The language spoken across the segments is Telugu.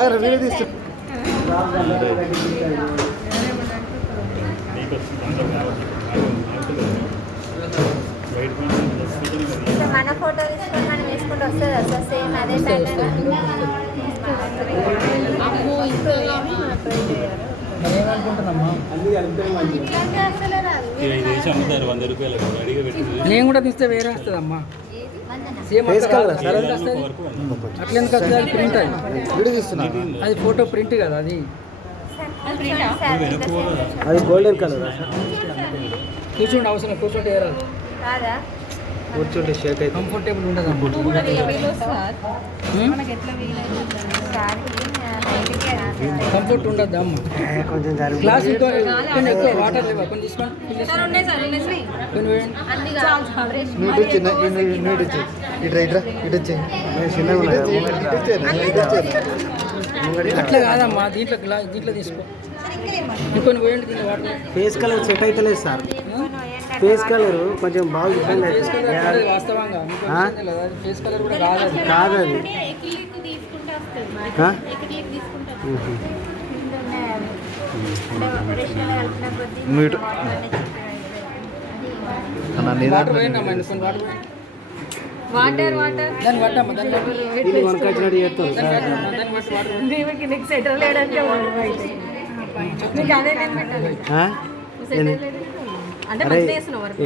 మన ఫోటో తీసుకొని మనం వేసుకుంటూ వస్తుంది అసలు సేమ్ అదే నేను కూడా తీస్తే వేరే వస్తుందమ్మా సేమ్ అట్లెందుకు వస్తుంది అది ప్రింట్ అది ఫోటో ప్రింట్ కదా అది గోల్డెన్ కలర్ కూర్చోండి అవసరం కూర్చోండి కూర్చోండి షేక్ అయితే కంఫర్టబుల్ ఉండదు కంఫర్ట్ ఉండదు అమ్మ కొంచెం గ్లాస్ ఎక్కువ వాటర్ లేవా కొన్ని తీసుకోండి అట్లా కాదమ్మా దీంట్లో దీంట్లో తీసుకో ఇంకొని పోయండి దీన్ని వాటర్ ఫేస్ కలర్ సెట్ అయితే లేదు సార్ ఫేస్ కలర్ కొంచెం బాగా ఇబ్బంది అవుతుంది వాస్తవంగా ఫేస్ కలర్ కూడా కాదు అది వాటర్ పోయిందమ్మా కొన్ని వాటర్ దాన్ని పట్టమ్మా దాన్ని కొనుకొచ్చినట్టు చేస్తాం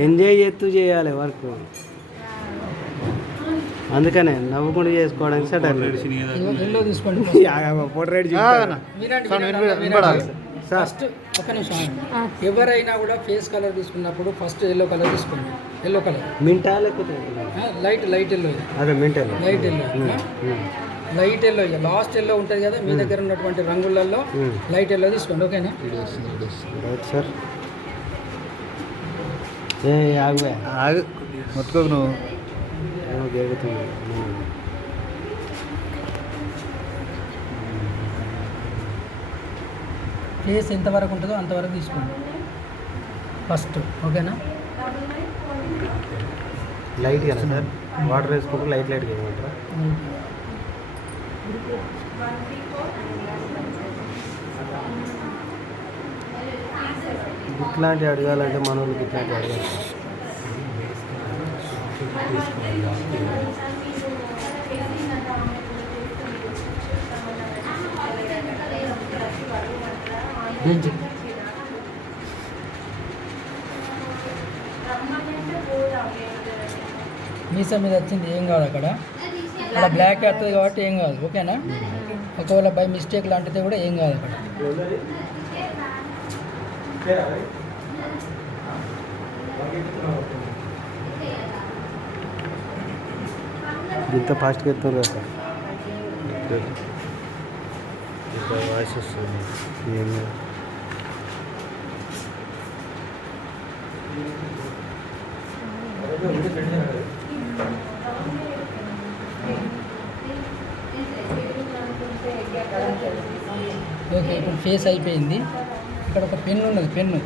ఎంజాయ్ చేస్తూ చేయాలి వర్క్ అందుకనే నవ్వుకుంటూ చేసుకోవడానికి సెట్ తీసుకోండి ఫస్ట్ ఒక నిమిషం ఎవరైనా కూడా ఫేస్ కలర్ తీసుకున్నప్పుడు ఫస్ట్ ఎల్లో కలర్ తీసుకోండి ఎల్లో కలర్ మింటా లేకపోతే లైట్ ఎల్లో అదే మింటా లైట్ ఎల్లో లాస్ట్ ఎల్లో ఉంటుంది కదా మీ దగ్గర ఉన్నటువంటి రంగులలో లైట్ ఎల్లో తీసుకోండి ఓకేనా సార్ ఆగు మొత్తుకోకు నువ్వు ఫేస్ ఎంతవరకు ఉంటుందో అంతవరకు తీసుకోండి ఫస్ట్ ఓకేనా లైట్ కదా సార్ వాటర్ వేసుకుంటే లైట్ వేయమంటారా ఇట్లాంటివి అడగాలంటే మన వాళ్ళకి ఇట్లాంటివి అడగాలి మీసా మీద వచ్చింది ఏం కాదు అక్కడ అలా బ్లాక్ వస్తుంది కాబట్టి ఏం కాదు ఓకేనా ఒకవేళ బై మిస్టేక్ లాంటిది కూడా ఏం కాదు అక్కడ ఇంత ఫాస్ట్గా ఎత్తున్నారు కదా సార్ వాయిస్ వస్తుంది ఏం ఓకే ఇప్పుడు ఫేస్ అయిపోయింది ఇక్కడ ఒక పెన్ను ఉన్నది పెన్ను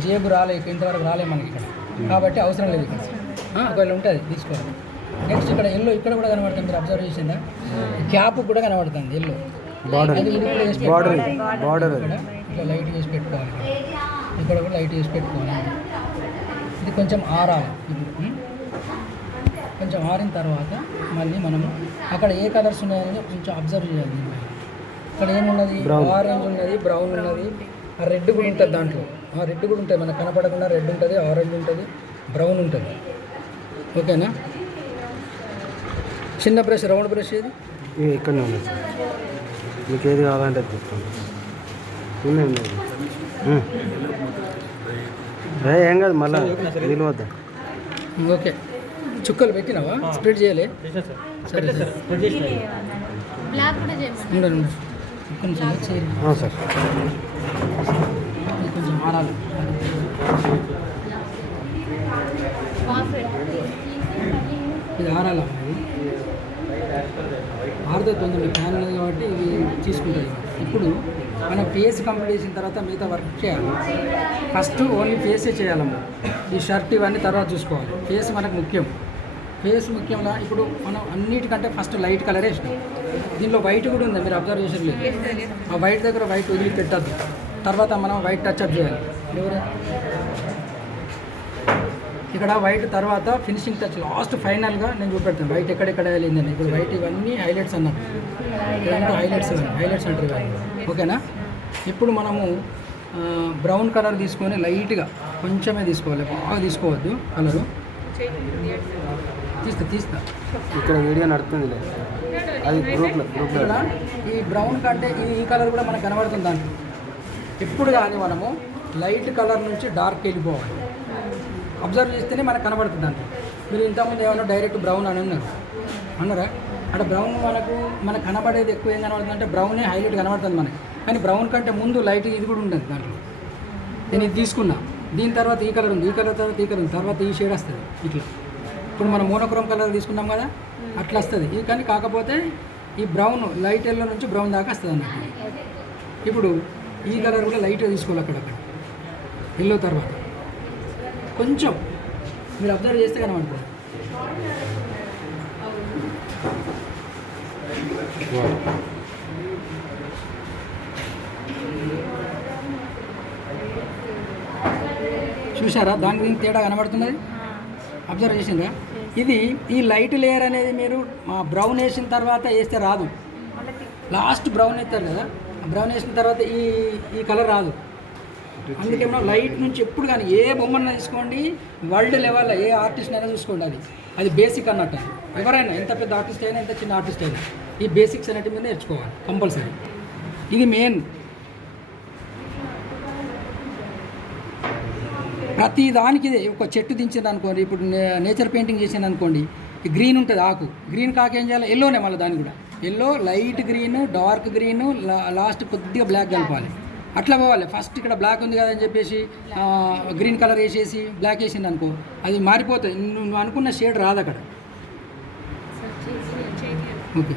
జేబు రాలే ఇంతవరకు రాలే మనకి ఇక్కడ కాబట్టి అవసరం లేదు ఇక్కడ ఒకవేళ ఉంటుంది తీసుకోవాలి నెక్స్ట్ ఇక్కడ ఎల్లో ఇక్కడ కూడా కనబడుతుంది మీరు అబ్జర్వ్ చేసిందా క్యాప్ కూడా కనబడుతుంది ఎల్లో బార్డర్ ఇట్లా లైట్ చేసి పెట్టుకోవాలి ఇక్కడ కూడా లైట్ చేసి పెట్టుకోవాలి ఇది కొంచెం ఆరాలి ఇప్పుడు కొంచెం ఆరిన తర్వాత మళ్ళీ మనము అక్కడ ఏ కలర్స్ ఉన్నాయని కొంచెం అబ్జర్వ్ చేయాలి ఇక్కడ ఏమున్నది ఆరెంజ్ ఉన్నది బ్రౌన్ ఉన్నది ఆ రెడ్ కూడా ఉంటుంది దాంట్లో ఆ రెడ్ కూడా ఉంటుంది మనకు కనపడకుండా రెడ్ ఉంటుంది ఆరెంజ్ ఉంటుంది బ్రౌన్ ఉంటుంది ఓకేనా చిన్న బ్రష్ రౌండ్ బ్రష్ ఏది ఇక్కడనే ఉన్నది సార్ మీకు ఏది కావాలంటే తీసుకోండి ఏం కాదు మళ్ళీ నీళ్ళు వద్దా ఓకే చుక్కలు పెట్టినావా స్ప్రెడ్ చేయలే సరే ఉండండి సార్ కొంచెం ఆరాలి ఇది ఆరాలా ఆరుతో తొందరగా ఫ్యాన్ లేదు కాబట్టి ఇది తీసుకుంటుంది ఇప్పుడు మనం ఫేస్ కంప్లీట్ చేసిన తర్వాత మిగతా వర్క్ చేయాలి ఫస్ట్ ఓన్లీ ఫేసే చేయాలమ్మా ఈ షర్ట్ ఇవన్నీ తర్వాత చూసుకోవాలి ఫేస్ మనకు ముఖ్యం ఫేస్ ముఖ్యంగా ఇప్పుడు మనం అన్నిటికంటే ఫస్ట్ లైట్ కలరే ఇష్టం దీనిలో వైట్ కూడా ఉంది, మీరు అబ్జర్వ్ చేసారు లేదు? ఆ వైట్ దగ్గర వైట్ వదిలి పెట్టద్దు, తర్వాత మనం వైట్ టచ్అప్ చేయాలి. ఎవరు ఇక్కడ వైట్ తర్వాత ఫినిషింగ్ టచ్ లాస్ట్ ఫైనల్గా నేను చూపెడతాను వైట్ ఎక్కడెక్కడ వెళ్ళిందని. ఇప్పుడు వైట్ ఇవన్నీ హైలైట్స్ అన్నట్టు, ఇవన్నీ హైలైట్స్ అంటారు ఇవన్నీ. ఓకేనా? ఇప్పుడు మనము బ్రౌన్ కలర్ తీసుకొని లైట్గా కొంచెమే తీసుకోవాలి, బాగా తీసుకోవద్దు కలరు. తీస్తా ఇక్కడ వీడియో నడుతుంది, అది గ్రూప్లో ఇక్కడ ఈ బ్రౌన్ కంటే ఈ కలర్ కూడా మనకు కనబడుతుంది దాంట్లో. ఎప్పుడు కానీ మనము లైట్ కలర్ నుంచి డార్క్ వెళ్ళిపోవాలి, అబ్జర్వ్ చేస్తేనే మనకు కనబడుతుంది దాంట్లో. మీరు ఇంతకుముందు ఏమన్నా డైరెక్ట్ బ్రౌన్ అని అన్నారా? అంటే బ్రౌన్ మనకు కనబడేది ఎక్కువ ఏం కనబడుతుంది అంటే బ్రౌనే హైలైట్ కనబడుతుంది మనకి, కానీ బ్రౌన్ కంటే ముందు లైట్ ఇది కూడా ఉంటుంది దాంట్లో. నేను ఇది తీసుకున్నా, దీని తర్వాత ఈ కలర్ ఉంది, ఈ కలర్ తర్వాత ఈ కలర్ ఉంది, తర్వాత ఈ షేడ్ వస్తుంది ఇట్లా. ఇప్పుడు మనం మోనోక్రోమ్ కలర్ తీసుకున్నాం కదా, అట్లా వస్తుంది. కానీ కాకపోతే ఈ బ్రౌన్ లైట్ ఎల్లో నుంచి బ్రౌన్ దాకా వస్తుంది అన్నట్టు. ఇప్పుడు ఈ కలర్ కూడా లైట్గా తీసుకోవాలి, అక్కడక్కడ ఎల్లో తర్వాత కొంచెం మీరు అబ్జర్వ్ చేస్తే కనబడుతుంది. చూసారా దానికి దీనికి తేడా కనబడుతున్నది? అబ్జర్వ్ చేసిందా? ఇది ఈ లైట్ లేయర్ అనేది మీరు బ్రౌన్ వేసిన తర్వాత వేస్తే రాదు, లాస్ట్ బ్రౌన్ వేస్తారు కదా, బ్రౌన్ వేసిన తర్వాత ఈ కలర్ రాదు. అందుకే మనం లైట్ నుంచి ఎప్పుడు కానీ ఏ బొమ్మను తీసుకోండి, వరల్డ్ లెవెల్లో ఏ ఆర్టిస్ట్ అయినా చూసుకోండి, అది బేసిక్ అన్నట్టు. ఎవరైనా ఎంత పెద్ద ఆర్టిస్ట్ అయినా ఎంత చిన్న ఆర్టిస్ట్ అయినా ఈ బేసిక్స్ అనేటి మీద నేర్చుకోవాలి కంపల్సరీ. ఇది మెయిన్. ప్రతి దానికి ఇదే. ఒక చెట్టు దించింది అనుకోండి, ఇప్పుడు నేచర్ పెయింటింగ్ చేసింది అనుకోండి, ఈ గ్రీన్ ఉంటుంది ఆకు, గ్రీన్ కాకు ఏం చేయాలి? ఎల్లోనే మళ్ళీ దాన్ని కూడా yellow, light green, dark green, last కొద్దిగా బ్లాక్ కలపాలి. అట్లా పోవాలి. ఫస్ట్ ఇక్కడ బ్లాక్ ఉంది కదా అని చెప్పేసి గ్రీన్ కలర్ వేసేసి బ్లాక్ వేసింది అనుకో, అది మారిపోతుంది, నువ్వు అనుకున్న షేడ్ రాదు అక్కడ. ఓకే,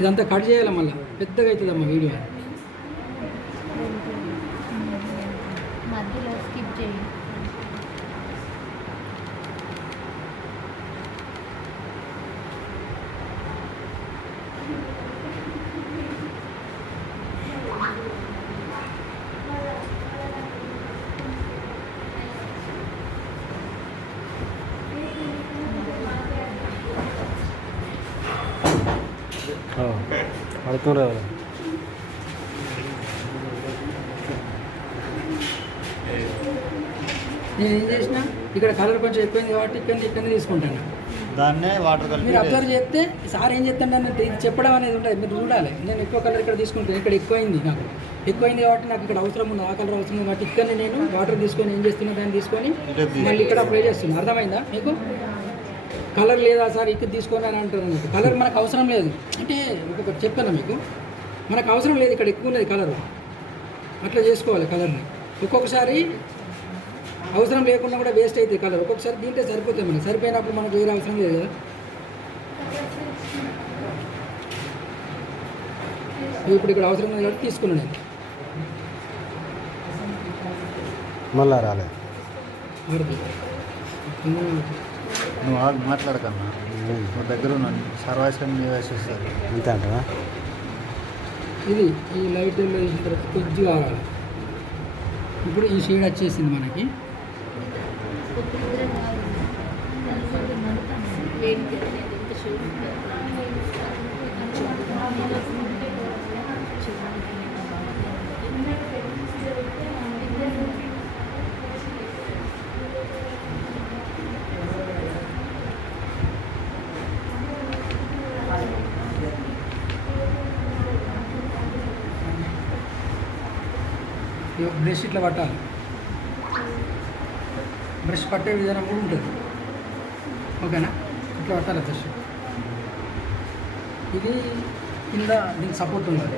ఇదంతా కట్ చేయాలి, మళ్ళీ పెద్దగా అవుతుందమ్మా వీడియో. మధ్యలో స్కిప్ చేయి. పడుతున్నారు నేను ఏం చేసిన ఇక్కడ కలర్ కొంచెం ఎక్కువైంది కాబట్టి ఇక్కడ తీసుకుంటాను. దాన్నే వాటర్ కలిపి మీరు అబ్జర్వ్ చేస్తే సార్ ఏం చేస్తాను ఇది చెప్పడం అనేది ఉంటుంది, మీరు చూడాలి. నేను ఎక్కువ కలర్ ఇక్కడ తీసుకుంటాను, ఇక్కడ ఎక్కువైంది, నాకు ఎక్కువైంది కాబట్టి నాకు ఇక్కడ అవసరం ఉంది, ఆ కలర్ అవసరం ఉంది కాబట్టి ఇక్కడ నేను వాటర్ తీసుకొని ఏం చేస్తున్నా దాన్ని తీసుకొని మళ్ళీ ఇక్కడ అప్లై చేస్తున్నాను. అర్థమైందా మీకు? కలర్ లేదా సార్ ఇక్కడ తీసుకొని అని అంటారు. కలర్ మనకు అవసరం లేదు అంటే ఒక్కొక్కటి చెప్తాను మీకు, మనకు అవసరం లేదు ఇక్కడ ఎక్కువ ఉన్నది కలరు, అట్లా చేసుకోవాలి కలర్ని. ఒక్కొక్కసారి అవసరం లేకుండా కూడా వేస్ట్ అవుతుంది కలర్. ఒక్కొక్కసారి దీంట్లో సరిపోతుంది, మనకి సరిపోయినప్పుడు మనకు వేరే అవసరం లేదు కదా. ఇప్పుడు ఇక్కడ అవసరం ఉంది కాబట్టి తీసుకున్నాను నేను. మళ్ళా రాలేదు. నువ్వు మాట్లాడకన్నా, నువ్వు దగ్గర ఉన్నాను సర్వాసం వేసేస్తారు అంతే అంటా. ఇది ఈ లైట్ వేసిన తర్వాత కొద్దిగా ఆరాలి. ఇప్పుడు ఈ షేడ్ వచ్చేసింది మనకి. బ్రష్ ఇట్లా పట్టాలి, బ్రష్ పట్టే విధానం కూడా ఉంటుంది. ఓకేనా? ఇట్లా పట్టాలి బ్రష్. ఇది కింద దీనికి సపోర్ట్ ఉండాలి.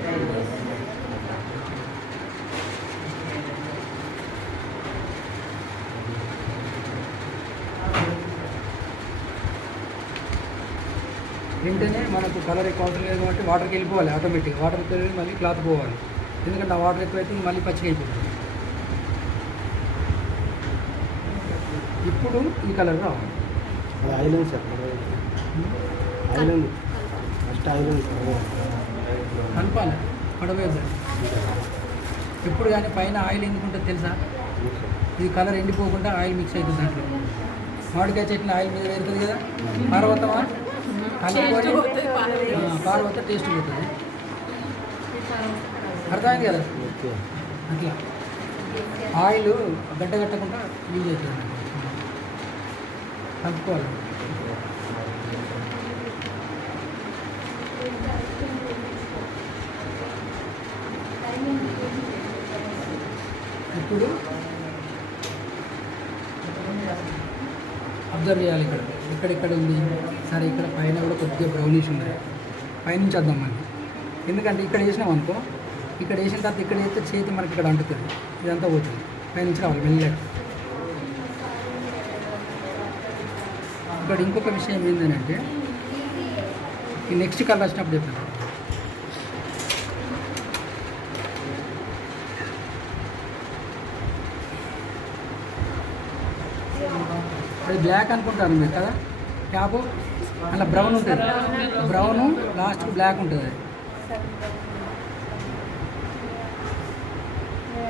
వెంటనే మనకు కలర్ ఎక్కువ అవసరం లేదు కాబట్టి వాటర్కి వెళ్ళిపోవాలి ఆటోమేటిక్గా. వాటర్కి వెళ్ళి మళ్ళీ క్లాత్ పోవాలి, ఎందుకంటే ఆ వాటర్ ఎక్కువైతే మళ్ళీ పచ్చిగా అయిపోతుంది. ఇప్పుడు ఈ కలర్ రావాలి. అది ఐలైన్ సార్. ఆయిల్ ఉంది ఫస్ట్ ఆయిల్ ఉంది కలపాలి పడవేద్దు. ఎప్పుడు కానీ పైన ఆయిల్ ఎందుకుంటుంది తెలుసా? ఇది కలర్ ఎండిపోకుండా ఆయిల్ మిక్స్ అవుతుంది దాంట్లో. మామిడికాయ చట్నీ ఆయిల్ మీద వేరుతుంది కదా, పారవతమా కలుపుకొని పారవత టేస్ట్ పోతుంది. అర్థమైంది కదా? ఓకే. అట్లా ఆయిల్ గడ్డ కట్టకుండా యూజ్ అవుతుంది. కలుపుకోవాలి. ఇప్పుడు అబ్జర్వ్ చేయాలి ఇక్కడ ఎక్కడెక్కడ ఉంది. సరే ఇక్కడ పైన కూడా కొద్దిగా బ్రౌనిష్ ఉన్నాయి, పైనుంచి వద్దాం మళ్ళీ. ఎందుకంటే ఇక్కడ వేసినాం అనుకో, ఇక్కడ వేసిన తర్వాత ఇక్కడ వేస్తే చేతి మనకి ఇక్కడ అంటుతుంది, ఇదంతా పోతుంది. పైనుంచి రావాలి వెళ్ళాడు. ఇక్కడ ఇంకొక విషయం ఏంటంటే ఈ నెక్స్ట్ కలర్ వచ్చినప్పుడు చెప్తాను. అది బ్లాక్ అనుకుంటారు మీరు కదా, క్యాప్ అలా బ్రౌన్ ఉంటుంది. బ్రౌన్ లాస్ట్కి బ్లాక్ ఉంటుంది.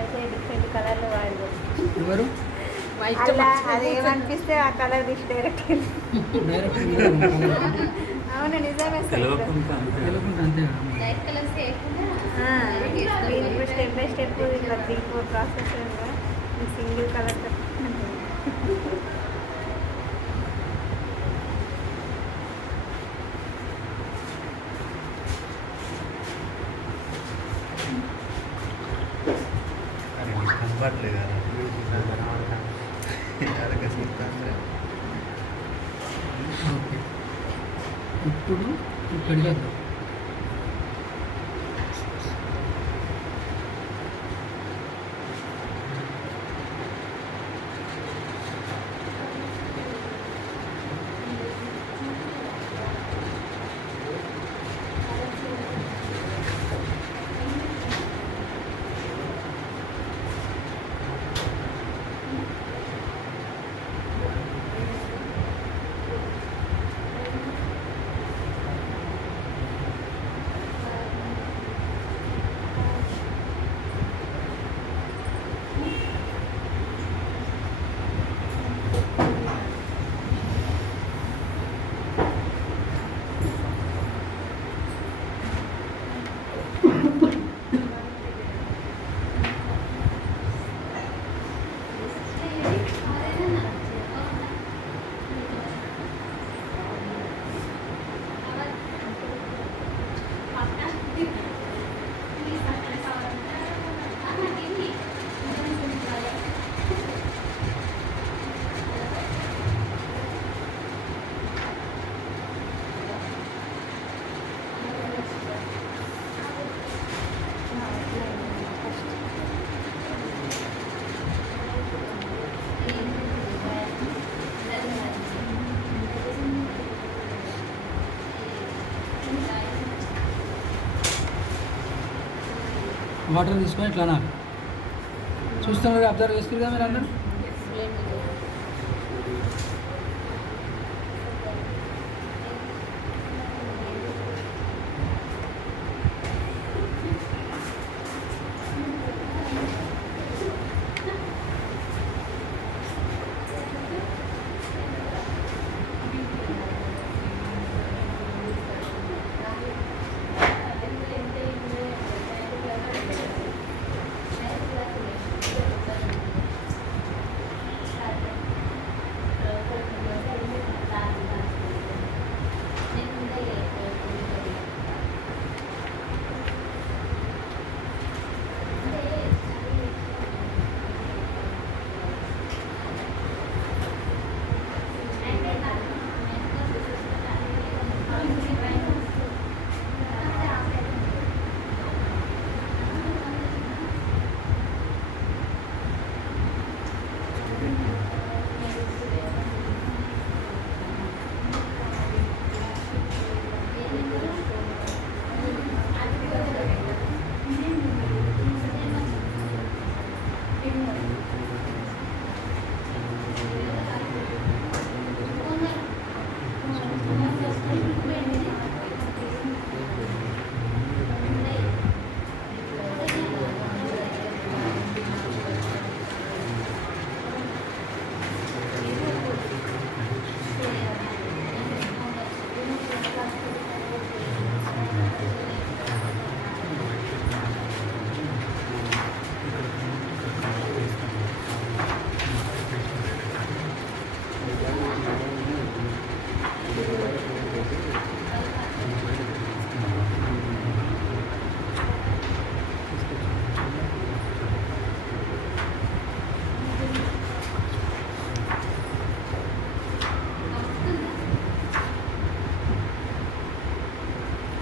అది డిఫరెంట్ కలర్లు వాడు ఎవరు అలా అది ఏమనిపిస్తే ఆ కలర్ తీసి డైరెక్ట్ డైరెక్ట్ అవును నిజమే సార్. తెలుగుంటే అంతే కదా. ఇప్పుడు స్టెప్ బై స్టెప్ ఇలా 3-4 ప్రాసెస్ సింగిల్ కలర్ కనపడలే కదా. ఓకే, ఇప్పుడు ఇక్కడికి వద్దాం. వాటర్ తీసుకొని ఇట్లా అనాలి. చూస్తున్నారు, అబ్జర్వ్ చేస్తారు కదా మీరు అందరూ.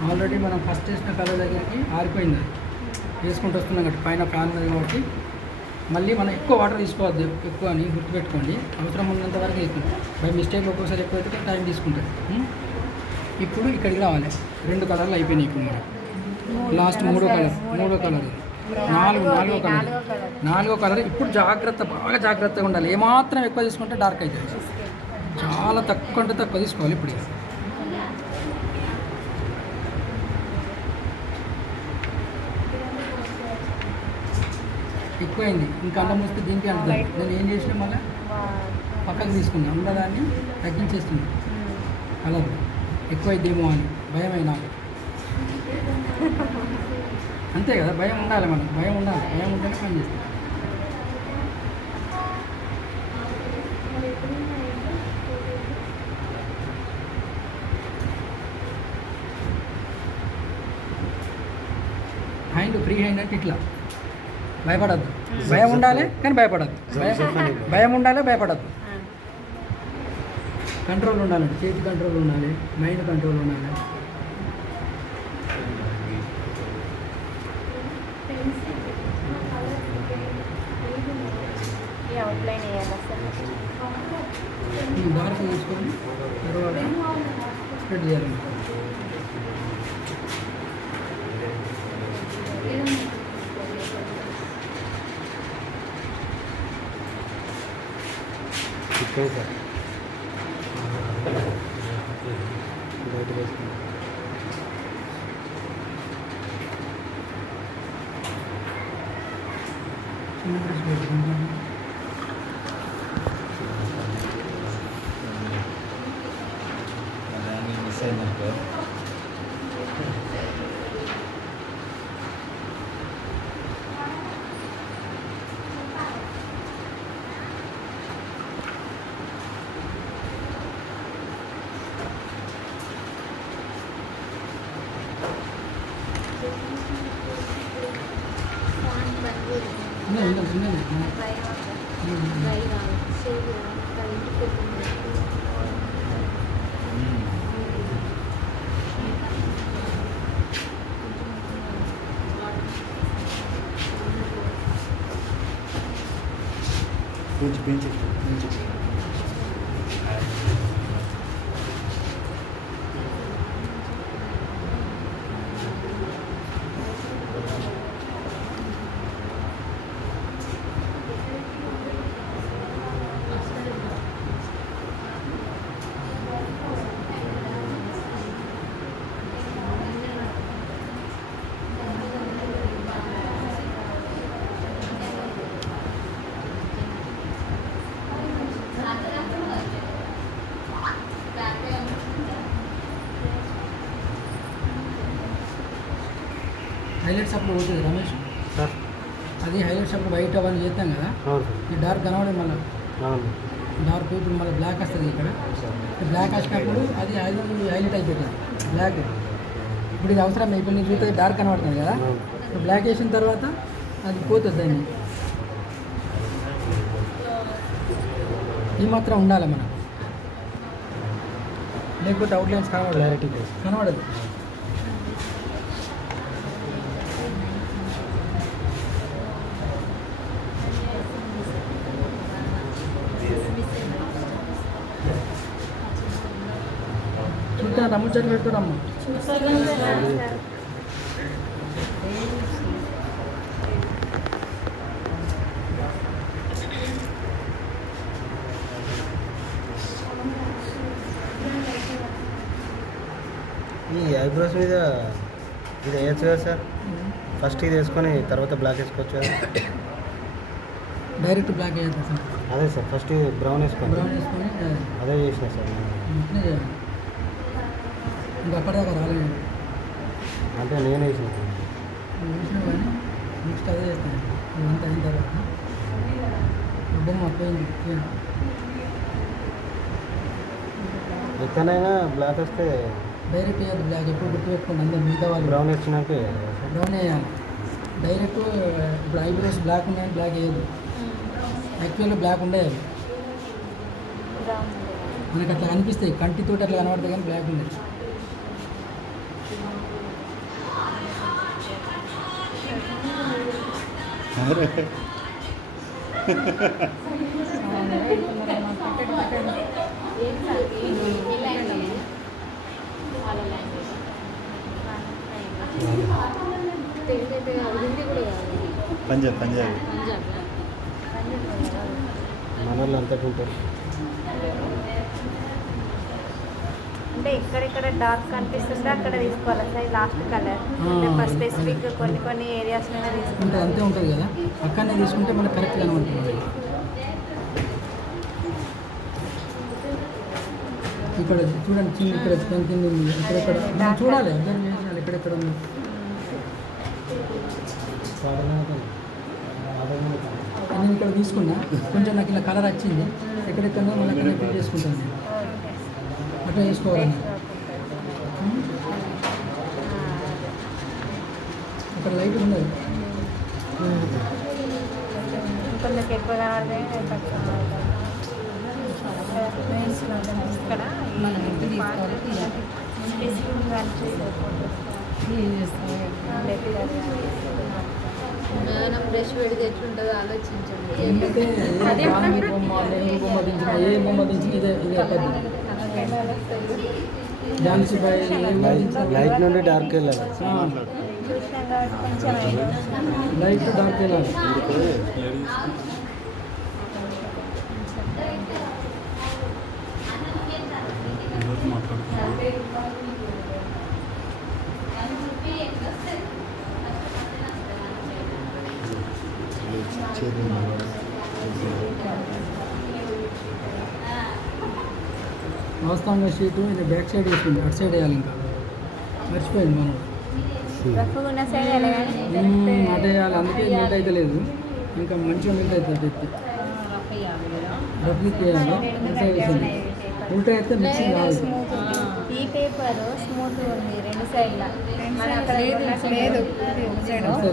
ఆల్రెడీ మనం ఫస్ట్ వేసిన కలర్ దగ్గరికి ఆరిపోయింది అది. వేసుకుంటూ వస్తున్నాం కాబట్టి పైన ఫ్యాన్ ఉంది కాబట్టి మళ్ళీ మనం ఎక్కువ వాటర్ తీసుకోవద్దు, ఎక్కువ అని గుర్తుపెట్టుకోండి. అవసరం ఉన్నంత వరకు వేసుకుంటాం. బై మిస్టేక్ ఒక్కోసారి ఎక్కువ అయితే టైం తీసుకుంటుంది. ఇప్పుడు ఇక్కడికి రావాలి. 2 కలర్లు అయిపోయినాయి. ఇప్పుడు మనం లాస్ట్ మూడో కలర్ నాలుగో కలర్. ఇప్పుడు బాగా జాగ్రత్తగా ఉండాలి. ఏమాత్రం ఎక్కువ తీసుకుంటే డార్క్ అవుతుంది. చాలా తక్కువ అంటే తక్కువ తీసుకోవాలి. ఇప్పుడు ఎక్కువైంది, ఇంకా అన్నం వస్తే దీనికి అంటున్నాను. నేను ఏం చేసినా మళ్ళీ పక్కకు తీసుకున్నాను, ఉన్నదాన్ని తగ్గించేస్తున్నాను. అలా ఎక్కువైద్దేమో అని భయమై నాకు. అంతే కదా, భయం ఉండాలి మనకు. భయం ఉండాలి, భయం ఉంటేనే పని చేస్తాం. హ్యాండ్ ఫ్రీ హ్యాండ్ అంటే ఇట్లా భయపడద్దు. భయం ఉండాలి కానీ భయపడద్దు. భయం ఉండాలి, భయపడద్దు. కంట్రోల్ ఉండాలండి. చేతి కంట్రోల్ ఉండాలి, మైండ్ కంట్రోల్ ఉండాలి. ఈ డార్క్ తీసుకొని తర్వాత స్ప్రెడ్ చేయాలి. సార్ బయట వేసుకుంటాం. చిన్న బ్రష్ పెట్టుకుంటాను. మిస్ అయిందనుకో పెంచి హైలైట్స్ అప్పుడు పోతుంది రమేష్ సార్. అది హైలైట్స్ అప్పుడు వైట్ అవన్నీ చేస్తాం కదా, అవును సార్. ఈ డార్క్ కనబడే మళ్ళీ అవును డార్క్ ఇప్పుడు మళ్ళీ బ్లాక్ వస్తుంది. ఇక్కడ బ్లాక్ వచ్చినప్పుడు అది హైలైట్ అయిపోతుంది బ్లాక్. ఇప్పుడు ఇది అవసరం. ఇప్పుడు నీకు చూస్తే డార్క్ కనబడుతుంది కదా, ఇప్పుడు బ్లాక్ వేసిన తర్వాత అది పోతుంది. దాన్ని ఈ మాత్రం ఉండాలి మనకు, లేకపోతే అవుట్లైన్స్ కనబడదు. చుట్టా ముచ్చట్లు పెడుతున్నాము. ఈ ఐబ్రోస్ మీద ఇది వేయచ్చు కదా సార్? ఫస్ట్ ఇది వేసుకొని తర్వాత బ్లాక్ వేసుకోవచ్చు కదా? డైరెక్ట్ బ్లాక్ వేయద్దు సార్. అదే సార్, ఫస్ట్ బ్రౌన్ వేసుకోండి. బ్రౌన్ వేసుకొని అదే చేసిన సార్ ఇట్లనే చేయాలి. ఇంకా అప్పటిదాకా రాలేదు అంటే నేను వేసిన వేసినా కానీ నెక్స్ట్ అదే చేస్తాను. ఇదంతా అయిన తర్వాత బొమ్మ పోయింది. ఎక్కడైనా బ్లాక్ వస్తే డైరెక్ట్ వేయద్దు బ్లాక్. ఎప్పుడు గుర్తుపెట్టుకోండి అందరూ, మిగతా వాళ్ళు బ్రౌన్ వేసినాక బ్రౌన్ వేయాలి. డైరెక్ట్ ఇప్పుడు ఐబ్రోస్ బ్లాక్ ఉన్నాయని బ్లాక్ వేయద్దు. యాక్చువల్గా బ్లాక్ ఉండేది మనకు అట్లా అనిపిస్తాయి, కంటితోటి అట్లా కనబడతాయి కానీ బ్లాక్ ఉండేది. పంజాబ్ పంజాబ్ మనల్లో అంతటి ఉంటారు. అంటే ఎక్కడెక్కడ డార్క్ కనిపిస్తుందో అక్కడ తీసుకోవాలి సార్ లాస్ట్ కలర్ స్పెసిఫిక్ కొన్ని ఏరియాస్లోనే అంటే తీసుకుంటాం. అంతే ఉంటుంది కదా, అక్కడనే తీసుకుంటే మనకు కరెక్ట్ కనబడుతుంది. ఇక్కడ చూడండి, చిన్న ఇక్కడ కింద ఉంది, ఇక్కడెక్కడ మనం చూడాలి, అబ్జర్వ్ చేయాలి ఎక్కడెక్కడ ఉంది. నేను ఇక్కడ తీసుకున్నా, కొంచెం నాకు ఇలా కలర్ వచ్చింది, ఎక్కడెక్కడో మనం కనెక్ట్ చేసుకుంటాను, అట్లా వేసుకోవాలి. అక్కడ లైట్ ఉన్నది, కొంచెం ఎక్కువ కనబడితే ఇక్కడ బ్రష్ పెడితే ఎట్లుంటుందో ఆలోచించండి. ఎందుకంటే ఏ గాంధీ బొమ్మ, నెహ్రూ బొమ్మ దించిన, ఏ బొమ్మ దించిన ఇదే పద్ధతి. ఝాన్సీ బాయ్ లైట్ నుండి డార్క్ వెళ్ళాలి. చూసినాం కాబట్టి కొంచెం లైట్ డార్క్ వెళ్ళాలి. వాస్తవంగా షీటు ఇది బ్యాక్ సైడ్ వేసింది, అటు సైడ్ వేయాలి, ఇంకా మర్చిపోయింది మనం. రఫ్గా ఉన్న సైడ్ ఎలాగంటే అటు వేయాలి, అందుకే నీట్ అయితే లేదు, ఇంకా మంచిగా నీట్ అవుతుంది. ఎత్తి రఫ్కి వేయాలి, అటు సైడ్ వేసింది, ఉల్టా అయితే మిక్సింగ్ కాదు. ఈ పేపర్ స్మూత్ ఉంది రెండు సైడ్ల లేదు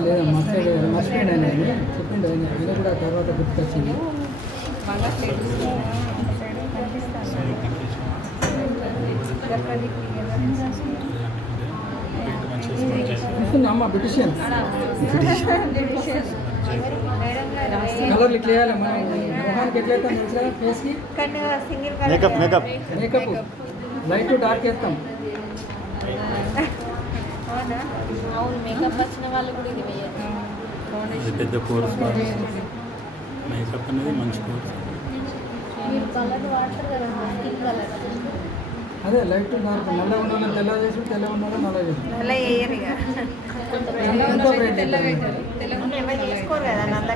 లేదా మా సైడ్ మర్చిపోయింది ఆయన, చెప్పిండు ఆయన, ఆయన కూడా తర్వాత గుర్తుకొచ్చింది. వస్తుంది అమ్మ బ్యూటిషియన్, కలర్లు ఇట్లా వేయాలి, మన మొహానికి ఎట్లయితే మంచిగా ఫేస్కి single makeup makeup makeup light dark వేస్తాం. అవును, మేకప్ వచ్చిన వాళ్ళు కూడా ఇది వేయచ్చు. అది పెద్ద కోర్స్ మేకప్ అనేది మంచి కోర్స్. మీరు కలర్ వాడతారు కదా, స్కిన్ కలర్. అదే లైట్ డార్క్, నల్ల ఉన్న వాళ్ళని తెల్ల చేసి, తెల్ల ఉన్న వాళ్ళని నల్ల చేసి, అలా వేయరు ఇక ఎంతో బ్రైట్ అవుతుంది. ఎవరు చేసుకోరు కదా నల్ల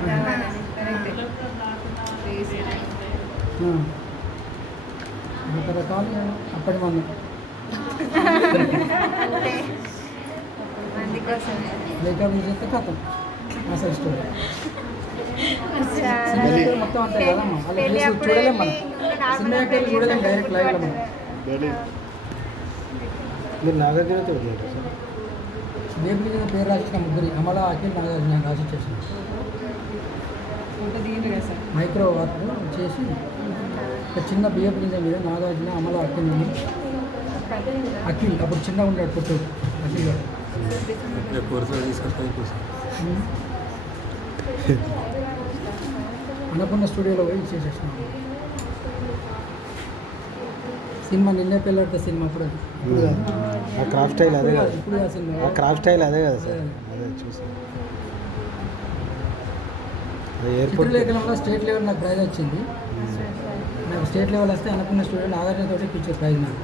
రకరకాలు అప్పటి మనం అంటే మంది కోసం మేకప్ చేస్తే కథం అసలు స్టోరీ మొత్తం అంతే కదమ్మా, వాళ్ళ పెళ్ళి ఫేస్ అప్పుడు చూడలేం మనం, సినిమా యాక్టర్లు చూడలేం డైరెక్ట్ లైవ్లో మనం. మీరు నాగార్జునతో వదిలేరు సార్. బేబీ మీద పేరు రాసిన ముగ్గురి, అమల, అఖిల్, నాగార్జున రాసి ఇచ్చేసాను. మైక్రో వర్క్ చేసి ఒక చిన్న బియ్యపు గింజ మీద నాగార్జున, అమల, అఖిల్ అని, అఖిల్ అప్పుడు చిన్నగా ఉన్నాడు పుట్టూరు, అఖిల్ గారు. కోర్సులో తీసుకొస్తాయి. అన్నపూర్ణ స్టూడియోలో పోయి చేసేసినాం. సినిమా నిన్నే పెళ్ళాడితే సినిమా అప్పుడు అది, ఇప్పుడు కాదు. ఆ క్రాఫ్ట్ స్టైల్ అదే కదా, ఇప్పుడు ఆ సినిమా ఆ క్రాఫ్ట్ స్టైల్ అదే కదా సార్, అదే చూసాను. ఎయిర్పోర్ట్ చిత్రలేఖనంలో స్టేట్ లెవెల్ నాకు ప్రైజ్ వచ్చింది. నాకు స్టేట్ లెవెల్ వస్తే అన్నపూర్ణ స్టూడియో నాగార్జున తోటి పిక్చర్ ప్రైజ్ నాకు.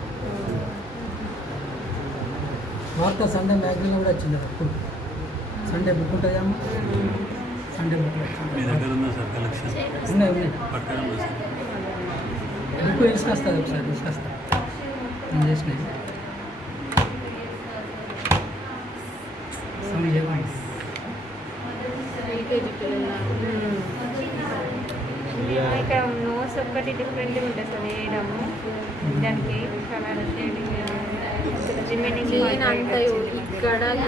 వార్త సండే మ్యాగజైన్లో కూడా వచ్చింది అది అప్పుడు. సండే బుక్ ఉంటుందమ్మా, సండే బుక్ మీ దగ్గర ఉందా సార్ కలెక్షన్? ఉన్నాయి. పట్టుకోవడం సార్. బుక్ తీసుకొస్తుంది, ఒకసారి తీసుకొస్తా నేను చేసినవి. ఇక్కడ నోస్ ఒక్కటి డిఫరెంట్గా ఉంటుంది సార్ వేయడము, దానికి కలర్ షేడింగ్ రిమైనింగ్ చైన్ అంతా ఇక్కడ ఇక్కడనే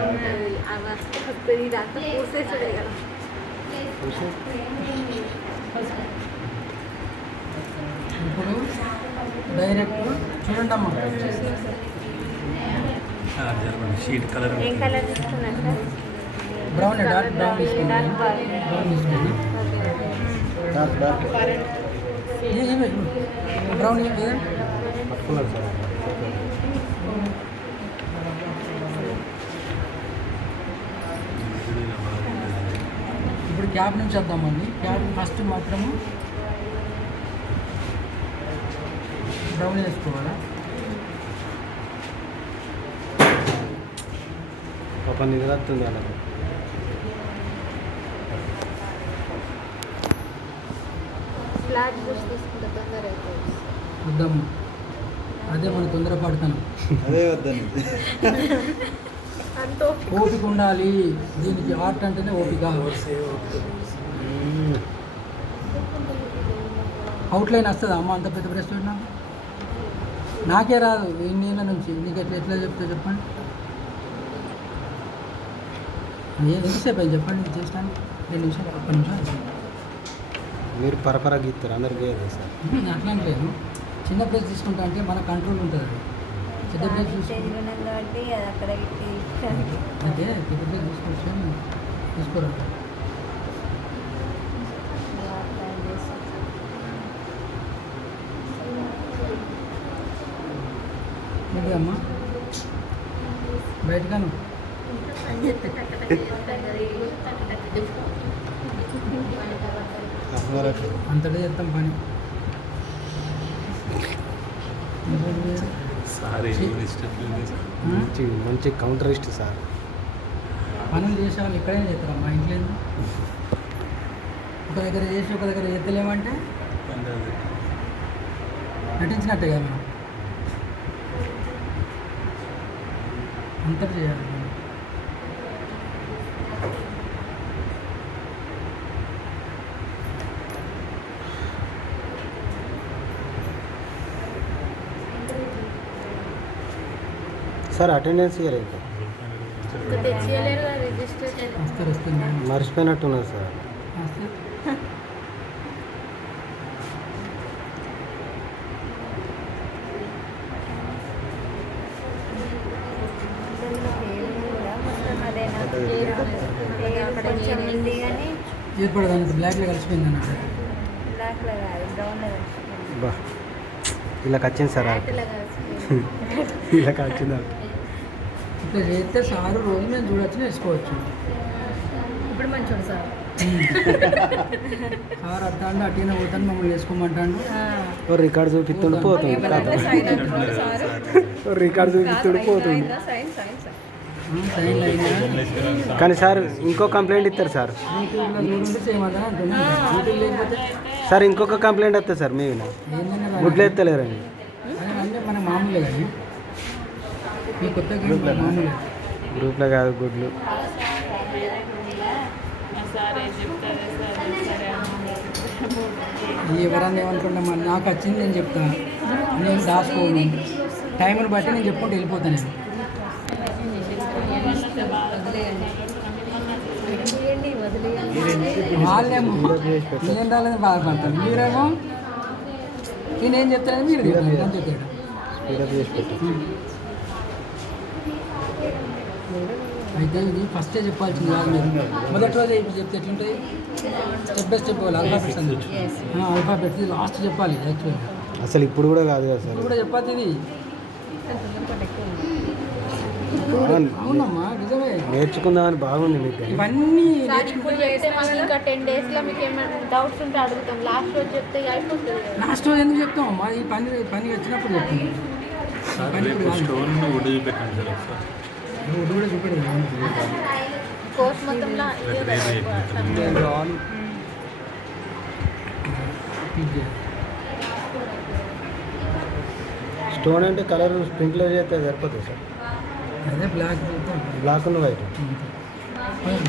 ఉంటుంది. అవి వస్తుంది, ఇదంతా పూసేస్తుంది కదా. ఇప్పుడు డైరెక్ట్ చూడండి అమ్మా, షీట్ కలర్ ఏం కలర్ తీసుకున్నారు సార్? బ్రౌన్ డార్క్ బ్రౌన్ తీసుకోండి. Dark brown. బ్రౌన్ తీసుకోండి. డార్క్ డార్క్ బ్రౌన్ ఏదండి? పట్టుకున్నారు సార్. ఇప్పుడు క్యాబ్ నుంచి వద్దామండి. క్యాబ్ ఫస్ట్ మాత్రము బ్రౌన్ వేసుకోవాలా? పాప నిద్ర వస్తుంది అలా. ఫ్లాట్ బుష్ తీసుకుంటే తొందర అవుతుంది. వద్దాము. అదే మన తొందర పడతాను. అదే వద్దండి. అంత ఓపిక ఉండాలి దీనికి. ఆర్ట్ అంటేనే ఓపిక. అవుట్లైన్ వస్తుందా అమ్మ అంత పెద్ద బ్రష్ పెట్టినా? నాకే రాదు ఇన్ని ఏళ్ళ నుంచి. నీకు ఎట్లా చెప్తా చెప్పండి. ఎంతసేపు అయింది చెప్పండి ఇది చేస్తాను? 2 నిమిషాలు, 1 నిమిషం. మీరు పరపర గీస్తారు అందరికి గీయదు సార్. అట్లా లేదు. చిన్న ప్లేస్ తీసుకుంటా అంటే మన కంట్రోల్ ఉంటుంది. అది పెద్ద ప్లేస్ స్టేజ్ చూసుకుంటే ఉన్నది కాబట్టి అది అక్కడ పెట్టి అదే పెద్ద ప్లేస్ తీసుకొచ్చి తీసుకోరా. ఏంటి అమ్మా బయటగాను అంతటే చేస్తాం పని. సారీ మంచి మంచి కౌంటరిస్ట్ సార్. పనులు చేసే వాళ్ళు ఎక్కడైనా చేస్తారు అమ్మా. ఇంట్లో ఏంది? ఒక దగ్గర చేసి ఒక దగ్గర చేస్తలేమంటే నటించినట్టే కదా మనం. అంతటి చేయాలి మనం. సార్ అటెండెన్స్ ఇయ్యరు ఇంకా. తెచ్చేయలేరు కదా రిజిస్టర్. వస్తుంది మర్చిపోయినట్టున్నారు సార్. వస్తే కొంచెం ఉంది కానీ ఏర్పడదానికి బ్లాక్లో కలిసిపోయింది అన్నట్టు. బ్లాక్లో కాదు బ్రౌన్లో కలిసిపోయింది. బా ఇలా వచ్చింది సార్. ఇలా వచ్చిందా? ఇట్లా చేస్తే సారు రోజు మేము చూడొచ్చు నేర్చుకోవచ్చు. ఇప్పుడు మంచిగా సార్. సార్ అట్టాండి అట్టిన పోతాను మమ్మల్ని వేసుకోమంటాడు. రికార్డు చూపిస్తుండు పోతుంది. రికార్డు చూపిస్తుండు పోతుంది. సైన్ అయినా కానీ సార్ ఇంకో కంప్లైంట్ ఇస్తారు సార్. యూట్యూబ్లో చూడండి చేయమంటాను అంటుంది. యూట్యూబ్ లేకపోతే సార్ ఇంకొక కంప్లైంట్ వస్తుంది సార్. మేము ఏంటంటే గుడ్లు ఎత్తలేరండి. అంటే మన మామూలే కానీ మీ కొత్త మామూలే. గ్రూప్లో కాదు గుడ్లు. ఎవరన్నా ఏమనుకుంటా మరి నాకు వచ్చింది నేను చెప్తాను. నేను దాచుకోను. టైంని బట్టి నేను చెప్పుకుంటూ వెళ్ళిపోతాను. నేను వాళ్ళేమో నేను రాలేదని బాధపడతాను. మీరేమో నేనేం చెప్తానని మీరు చెప్తాను. అంతే తేడా. స్పీడప్ చేసి పెట్టు. అయితే ఇది ఫస్టే చెప్పాల్సింది కాదు. మీరు మొదటి రోజు చెప్తే ఎట్లుంటుంది? స్టెప్ బై స్టెప్ ఆల్ఫాబెట్స్ అండి. ఆల్ఫాబెట్స్ లాస్ట్ చెప్పాలి. యాక్చువల్గా అసలు ఇప్పుడు కూడా కాదు కదా సార్. ఇప్పుడు కూడా చెప్పాలి ఇది. అవునమ్మా నిజమే. నేర్చుకుందామని బాగుంది మీకు. ఇవన్నీ ఇప్పుడు చేస్తే మనకి ఇంకా 10 డేస్లో మీకు ఏమైనా డౌట్స్ ఉంటే అడుగుతాం. లాస్ట్ రోజు చెప్తే అయిపోతుంది. లాస్ట్ రోజు ఎందుకు చెప్తామమ్మా? ఈ పని వచ్చినప్పుడు చెప్తాను. స్టోర్ వుడ్ చూపెట్టండి సార్ ఒకసారి. వుడ్ కూడా చూపెడదు. కోర్స్ మొత్తంలో స్టోన్ అంటే కలర్ స్ప్రింక్లర్ చేస్తే సరిపోతుంది సార్. అదే బ్లాక్ బ్లాక్ ఉన్న వైట్.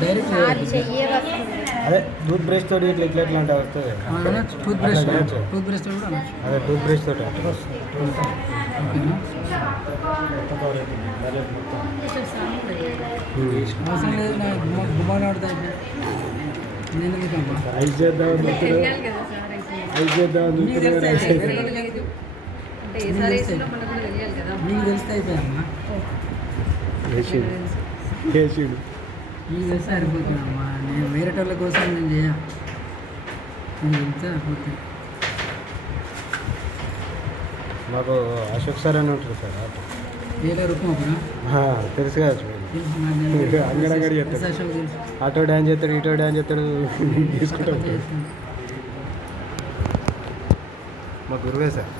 డైరెక్ట్ అదే టూత్ బ్రష్ తోటి ఇట్లా ఇట్లా ఇట్లా అంటే వస్తుంది. టూత్ బ్రష్ కూడా అనొచ్చు. అదే టూత్ బ్రష్ తోటి ఓకేనా? అవసరం లేదు. నా గుమ్మాలు ఆడుతాయి. నేను ఎందుకమ్మా? ఐస్ చేద్దాం మీకు తెలిస్తే అయిపోయామ్మా. వేసాడు నీకు తెలిసి సరిపోతుందమ్మా, నేను వేరే వాళ్ళ కోసం నేను చేయ, నీకు తెలిస్తే సరిపోతుంది. మాకు అశోక్ సార్ అని ఉంటారు సార్ ఆటో. ఏదో రూపం ఒకనా తెలుసు కదా చూడండి. అంగడంగడి చేస్తాడు, అశోక్ తెలుసు. ఆటో డ్యాన్స్ చేస్తాడు, ఇటో డ్యాన్స్ చేస్తాడు, తీసుకుంటాడు. మా గురువే సార్.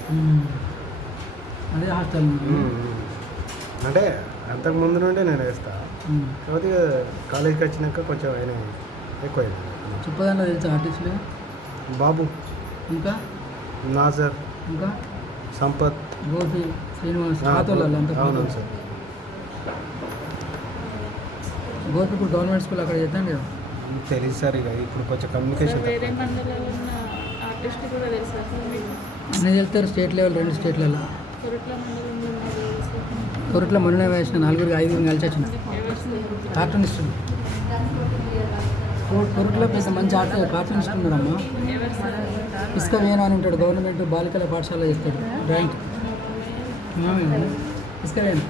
అదే హాస్టల్ అంటే అంతకు ముందు నుండి నేను వేస్తా, తర్వాత ఇక కాలేజీకి వచ్చినాక కొంచెం ఆయన ఎక్కువైంది. చెప్పదన్నా తెలుసా ఆర్టిస్టులు? బాబు, ఇంకా నాజర్, ఇంకా సంపత్, గోపి, శ్రీనివాస్, పాతోళ్ళు అంతా. అవును సార్. గోపి ఇప్పుడు గవర్నమెంట్ స్కూల్ అక్కడ చేద్దాం కదా. తెలియదు సార్, ఇక ఇప్పుడు కొంచెం కమ్యూనికేషన్ వేరే మండలంలో ఉన్న ఆర్టిస్ట్ కూడా తెలుసా అన్నీ వెళ్తారు స్టేట్ లెవెల్, 2 స్టేట్లలో. కొరట్ల మండలంలో ఉన్న కొరట్లో మొన్న వేసిన 4-5 కలిసి వచ్చిన కార్టూనిస్ట్. కొరట్లో పెద్ద మంచి కార్టూనిస్ట్ ఉన్నాడమ్మా. ఇసుక వేణు అని ఉంటాడు, గవర్నమెంట్ బాలికల పాఠశాల చేస్తాడు డ్రాయింగ్. ఇసుక వేణు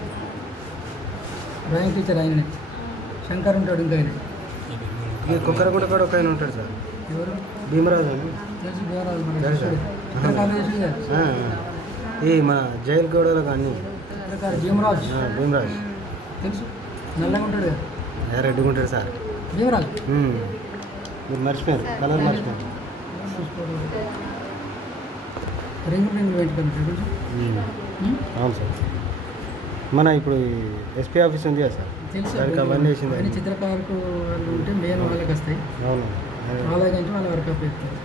డ్రాయింగ్ టీచర్ ఆయననే. శంకర్ ఉంటాడు ఇంకా ఆయన. ఈ కుక్కరగూడ కూడా ఒక ఆయన ఉంటాడు సార్, ఎవరు? భీమరాజు అని. తెలుసు, దేవరాజు మన తెలుసు. శిష్యుడు. కాలేజ్ ఈ మన జైలు గోడలో కానీ భీమరాజు భీమరాజు తెలుసు, నల్లగా ఉంటాడు కదా రెడ్డిగా ఉంటాడు సార్. భీమరాజు. మీరు మర్చిపోయారు, కలర్ మర్చిపోయారు. రింగులు పెట్టుకుంటాడు. అవును సార్. మన ఇప్పుడు ఎస్పీ ఆఫీస్ ఉంది కదా సార్, తెలుసు, దానికి అవన్నీ వేసింది. అన్ని చిత్రకారుకు వాళ్ళు ఉంటే మెయిన్ వాళ్ళకి వస్తాయి. అవును, అలాగే అంటే వాళ్ళ వర్క్ అప్ చేస్తారు.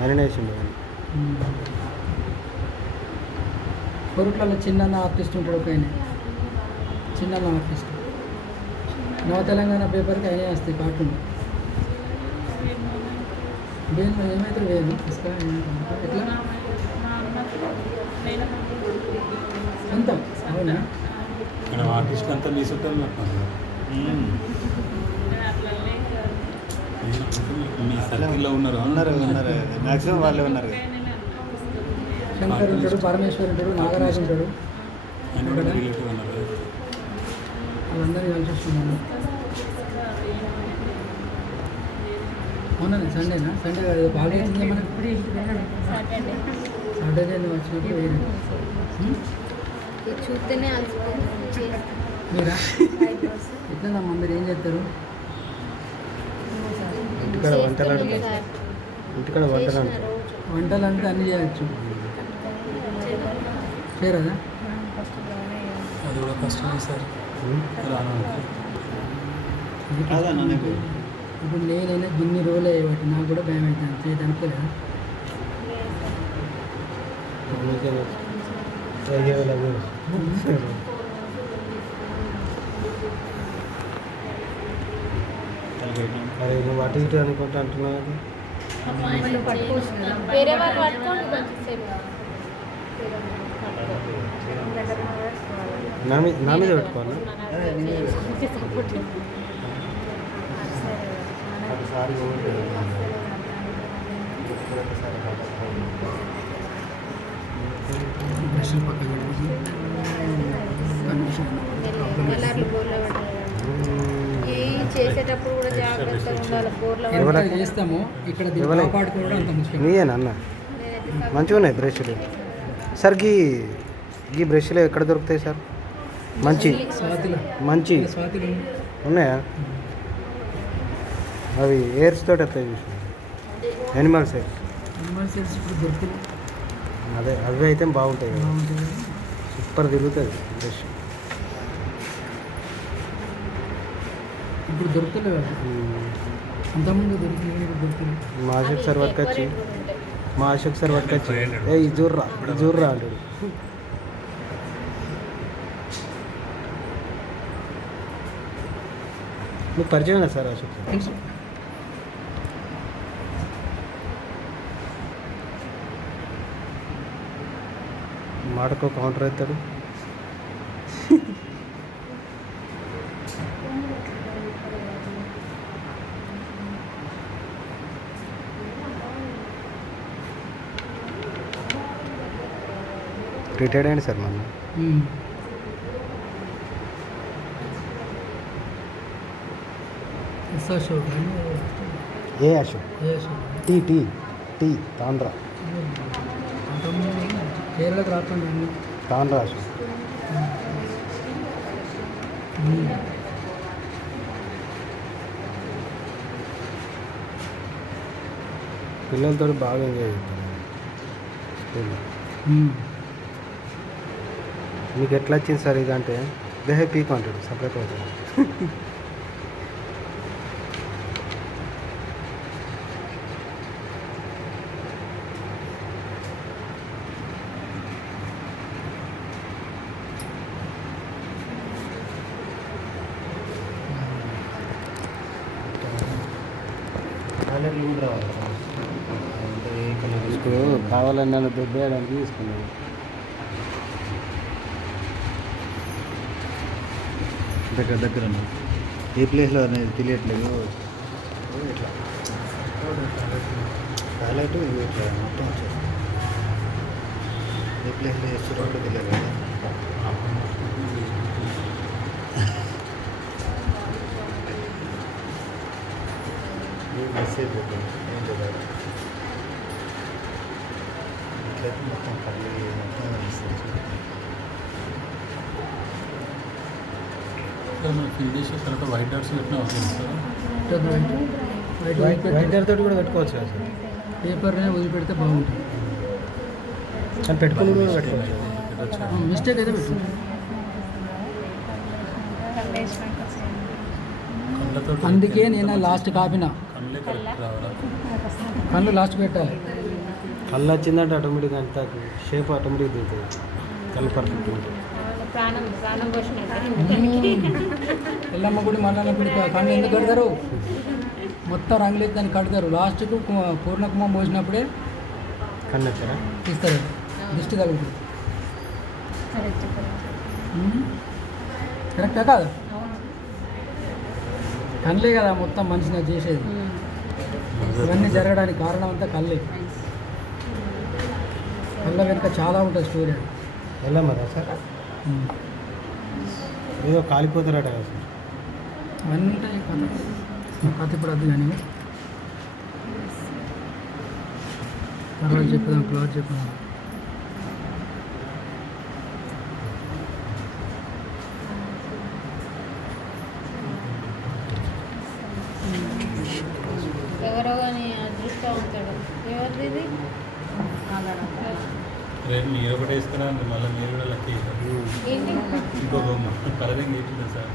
ఆయననే వేసింది. కొరుట్లలో చిన్న ఆర్టిస్ట్ ఉంటాడు ఒక ఆయన, చిన్న ఆర్టిస్ట్. నవ తెలంగాణ పేపర్కి ఆయనే వస్తాయి కార్టూన్. వేలు ఏమైతే వేలు ఇసుక ఎట్లా సొంతం. అవునా? ఇక్కడ ఆర్టిస్ట్ అంతా మీ చుట్టాలు మీ సర్కిల్లో ఉన్నారు. మ్యాక్సిమం వాళ్ళే ఉన్నారు. శంకర్ ఉంటాడు, పరమేశ్వర్ ఉంటాడు, నాగరాజు ఉంటాడు. ఆయన కూడా రిలేటివ్ ఉన్నారు. వాళ్ళందరినీ కలిసి వస్తున్నాను. అవునండి, సండేనా? సండే కాదు, బాగా అయింది మనకి. సాటర్డే నువ్వు వచ్చినప్పుడు వేరే. చూస్తేనే అలసిపోతుంది. మీరా ఎట్లమ్మా, మీరు ఏం చేస్తారు? ఇంటికాడ వంటలు ఆడుతారు. ఇంటికాడ వంటలు ఆడుతారు. వంటలు అంటే అన్నీ చేయొచ్చు. చేయరాదా? అది కూడా కష్టమే సార్. ఇప్పుడు నేనైనా ఇన్ని రోజులు అయ్యేవాటి, నాకు కూడా భయం అవుతుంది చేయడానికి కదా. అరే నువ్వు అటు ఇటు అనుకుంటా అంటున్నావు కదా. వేరే వాళ్ళు పట్టుకోండి కొంచెం సేపు. నా మీద పెట్టుకోవాలి. బ్రష్లు పక్కన పెట్టేసి కలర్లు బోర్లో పెట్టాలి. ఈ చేసేటప్పుడు కూడా జాగ్రత్తగా ఉండాలి. బోర్లో ఎంత చేస్తామో ఇక్కడ దీన్ని కాపాడుకోవడం అంత ముఖ్యం. నీయేనా అన్న? మంచిగా ఉన్నాయి బ్రష్లు సార్. గీ బ్రష్లు ఎక్కడ దొరుకుతాయి సార్? మంచి స్వాతిలో మంచి స్వాతిలో ఉన్నాయా? అవి ఎయిర్స్ తోటి వస్తాయి చూసిన, యానిమల్స్ ఎయిర్స్. ఎమర్జెన్సీ ఇప్పుడు దొరుకుతుంది. అదే అవి అయితే బాగుంటాయి కదా, బాగుంటుంది. సూపర్ తిరుగుతుంది బ్రష్. ఇప్పుడు దొరుకుతలే కదా, అంతకుముందు దొరికింది, ఇప్పుడు దొరుకుతుంది. మా అశోక్ సార్ పట్టుకొచ్చి ఏ ఈ జూర్రా అంటాడు. మీకు పరిచయమేనా సార్ అశోక్ సార్? తెలుసు. మాటకో కౌంటర్ అవుతాడు. రిటైర్డ్ అయ్యండి సార్ మొన్న. ఎస్ అశోక్ ఏ అశోక్ ఏ అశోక్ టీ టీ టీ తాండ్రా కేరళకు రాకుండా అన్ని తాండ్రా అశోక్ పిల్లలతో బాగా ఎంజాయ్ చేస్తాను స్కూల్లో. మీకు ఎట్లా వచ్చింది సార్ ఇదంటే దేహ పీక్ అంటాడు సపరేట్ అవుతుంది. ఇప్పుడు కావాలని నన్ను దొబ్బేయడానికి తీసుకున్నాను. దగ్గర ఏ ప్లేస్లో అనేది తెలియట్లేదు. ఇట్లా టాయిలెట్ ఇవి ఇట్లా మొత్తం వచ్చేది. ఏ ప్లేస్లో చేస్తారో కూడా తెలియదు కదా. మెసేజ్ ఏం తెలియదు. ఇట్లయితే మొత్తం కళ్ళు మొత్తం కనిపిస్తుంది. మనం ఫిల్ చేసే తర్వాత వైట్ డాట్స్ పెట్టినా అవుతుంది సార్. వైటర్ తోటి కూడా పెట్టుకోవచ్చు కదా సార్. పేపర్నే వదిలిపెడితే బాగుంటుంది. కానీ పెట్టుకుని కూడా పెట్టుకోవచ్చు. మిస్టేక్ అయితే పెట్టు. కళ్ళతో అందుకే నేను లాస్ట్ కాపిన కళ్ళే కరెక్ట్ రావాలి. కళ్ళు లాస్ట్ పెట్టాలి. కళ్ళు వచ్చిందంటే ఆటోమేటిక్ అంతా షేప్ ఆటోమేటిక్ దిగుతుంది. కళ్ళు పర్ఫెక్ట్ ఉంటుంది. ప్రాణం ప్రాణం పోషణ ఎల్లమ్మ గుడి మల్లమ్మ గుడి కళ్ళు ఎందుకు కడతారు? మొత్తం రంగులేదు దాన్ని కడతారు. లాస్ట్కు పూర్ణ కుంభం పోసినప్పుడే కన్ను వచ్చారా? తీస్తారు. దిష్టి తగులుతుంది. కరెక్టా కాదు? కళ్ళే కదా మొత్తం మనిషిని చేసేది. ఇవన్నీ జరగడానికి కారణం అంతా కళ్ళే. కళ్ళ వెనుక చాలా ఉంటుంది స్టోరీ. వెళ్ళమ్మదా సార్? ఏదో కాలిపోతారట కదా సార్. అవన్నీ ఉంటాయి కథ. కథ ఇప్పుడు వద్దు కానీ తర్వాత చెప్పుదాం. క్లాత్ చెప్పుదాం. ఎవరో కానీ అదృష్టవంతుడు. ఎవరిది ఇది? రేపు మీరు ఒకటి వేసుకురా మళ్ళీ మీరు కూడా లక్కీ ఏంటి? ఇంకో బొమ్మ కలరింగ్ ఏంటి సార్?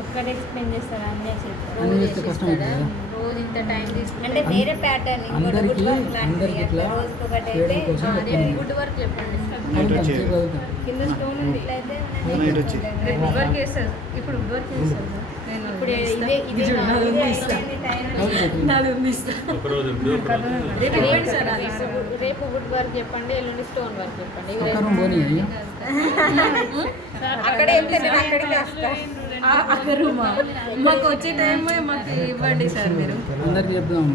ఒక్కడే ఎక్స్ప్లెయిన్ చేస్తారా అన్నీ అన్నీ చేస్తే కష్టం అవుతుంది కదా. రోజు ఇంత టైం తీసుకుంటే అంటే వేరే ప్యాటర్న్ అందరికీ ఇట్లా చేయడం కోసం చెప్తాను. గుడ్ వర్క్ చెప్పండి. చదువుతాను, సేపు చదువుతాను. కింద స్టోన్ ఉంది ఇట్లయితే నైట్ వచ్చి వుడ్ వర్క్ చేస్తారు. ఇప్పుడు వుడ్ వర్క్ చేస్తారు. నేను ఇప్పుడు ఇదే ఇదే ఒకరోజు రేపు వుడ్ వర్క్ చెప్పండి, ఎల్లుండి స్టోన్ వర్క్ చెప్పండి. ఇవి ఒక్క రూమ్ పోనీ అయ్యి. అక్కడ వెళ్తే నేను అక్కడికి వస్తాను. మాకు వచ్చే టైం మాకు ఇవ్వండి సార్ మీరు. అందరికి చెప్దాము.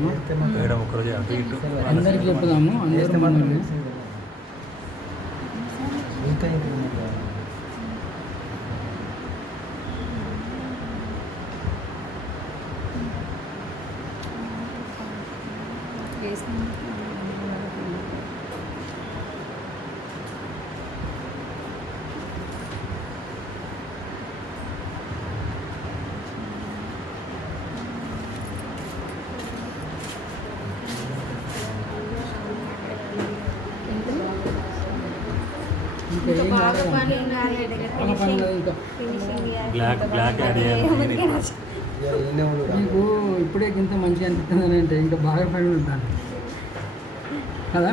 మేడం ఒకరోజు అటు ఇటు అందరికి చెప్దాము. అందరూ మనల్ని ఇంకా ఏం కాలేదు. బాగా పని లేదు ఇంకా. బ్లాక్ యాడ్ చేయాలి. నీకు ఇప్పుడే ఇంత మంచిగా అనిపిస్తుంది అంటే ఇంకా బాగా పని ఉంటాను కదా.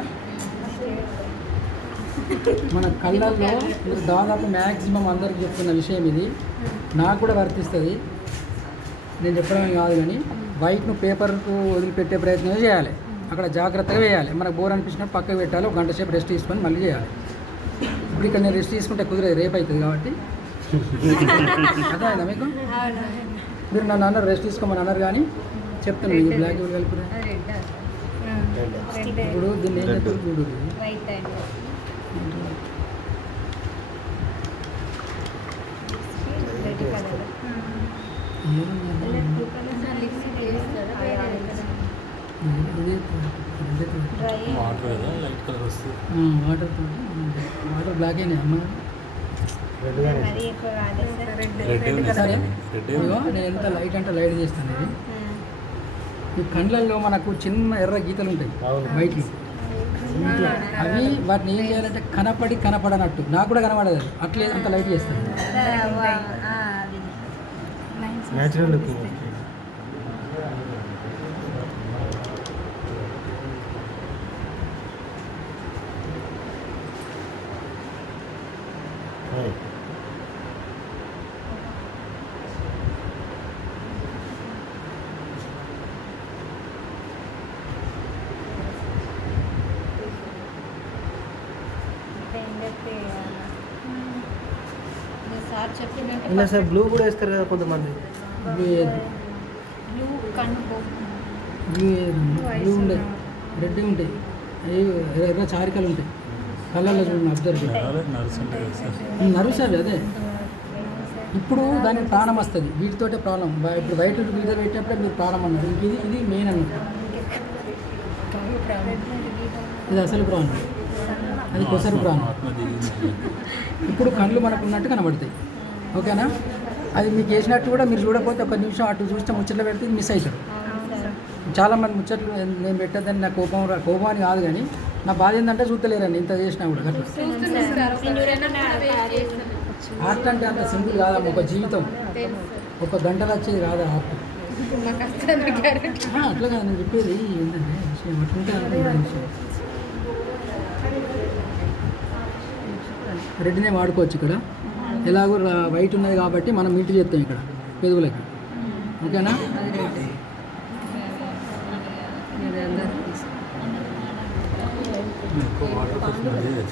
మన కళ్ళల్లో మీరు దాదాపు మ్యాక్సిమం అందరికి చెప్తున్న విషయం ఇది. నాకు కూడా వర్తిస్తుంది. నేను చెప్పడమే కాదు కానీ బైక్ను పేపర్కు వదిలిపెట్టే ప్రయత్నం చేయాలి. అక్కడ జాగ్రత్తగా వేయాలి. మనకు బోర్ అనిపించినప్పుడు పక్కకు పెట్టాలి. ఒక గంట సేపు రెస్ట్ తీసుకొని మళ్ళీ చేయాలి. ఇప్పుడు ఇక్కడ నేను రెస్ట్ తీసుకుంటే కుదిరేది రేపు అవుతుంది కాబట్టి అర్థమైందా మీకు? మీరు నన్ను అన్నారు రెస్ట్ తీసుకోమని అన్నారు కానీ చెప్తున్నాను ఈ బ్లాక్ ఎవరు కలుపురా. ఇప్పుడు దీన్ని ఏం చెప్తారు చూడు. రైట్ అండ్ రెడ్ కలర్ ఏం వాటర్ కదా లైట్ కలర్ వస్తుంది. వాటర్ బ్లాక్ అయినాయి అమ్మ. రెడ్గానే మరీ ఎక్కువ కాదు సార్. రెడ్ సరే రెడ్ ఇదిగో నేను ఎంత లైట్ అంటే లైట్ చేస్తాను ఇది. ఈ కండ్లల్లో మనకు చిన్న ఎర్ర గీతలు ఉంటాయి అవును. వైట్లు, అవి వాటిని ఏం చేయాలంటే కనపడనట్టు, నాకు కూడా కనపడదు అది. అట్లే అంత లైట్ చేస్తాను. Natural look. సార్ చెప్పినట్టు ఇలా సార్ బ్లూ కూడా వేస్తారు కదా కొంతమంది. బ్లూ కన్ను బ్లూ ఉంటాయి, రెడ్ ఉంటాయి, ఎర్ర చారికలు ఉంటాయి కళ్ళల్లో చూడండి, అబ్జర్వ్ నర్స్ ఉంటుంది కదా సార్. నరుసు అవి అదే. ఇప్పుడు దానికి ప్రాణం వస్తుంది, వీటితోటే ప్రాణం. ఇప్పుడు వైట్ గీత పెట్టినప్పుడే మీరు ప్రాణం అన్నారు. ఇది మెయిన్ అన్నట్టు, ఇది అసలు ప్రాణం, అది కొసరు ప్రాణం. ఆత్మ దిగింది. ఇప్పుడు కళ్ళు మనకు ఉన్నట్టు కనబడతాయి. ఓకేనా? అది మీకు వేసినట్టు కూడా మీరు చూడకపోతే ఒక నిమిషం అటు చూస్తే ముచ్చట్లు పెడితే మిస్ అవుతారు. చాలామంది ముచ్చట్లు నేను పెట్టద్దని నా కోపం అని కాదు, కానీ నా బాధ ఏంటంటే చూస్తలేరండి ఇంత చేసినా కూడా. అట్లా ఆర్ట్ అంటే అంత సింపుల్ కాదమ్మ, ఒక జీవితం, ఒక గంటలు వచ్చేది కాదు ఆర్ట్. అట్లా కాదు నేను చెప్పేది ఏంటంటే విషయం అట్లుంటే విషయం. రెడ్నే వాడుకోవచ్చు ఇక్కడ, ఎలాగో వైట్ ఉన్నది కాబట్టి మనం మింట్ చేస్తాం ఇక్కడ పెదవులకి. ఓకేనా? ఎక్కువ వాటర్ తో స్మర్జ్ చేయాలి.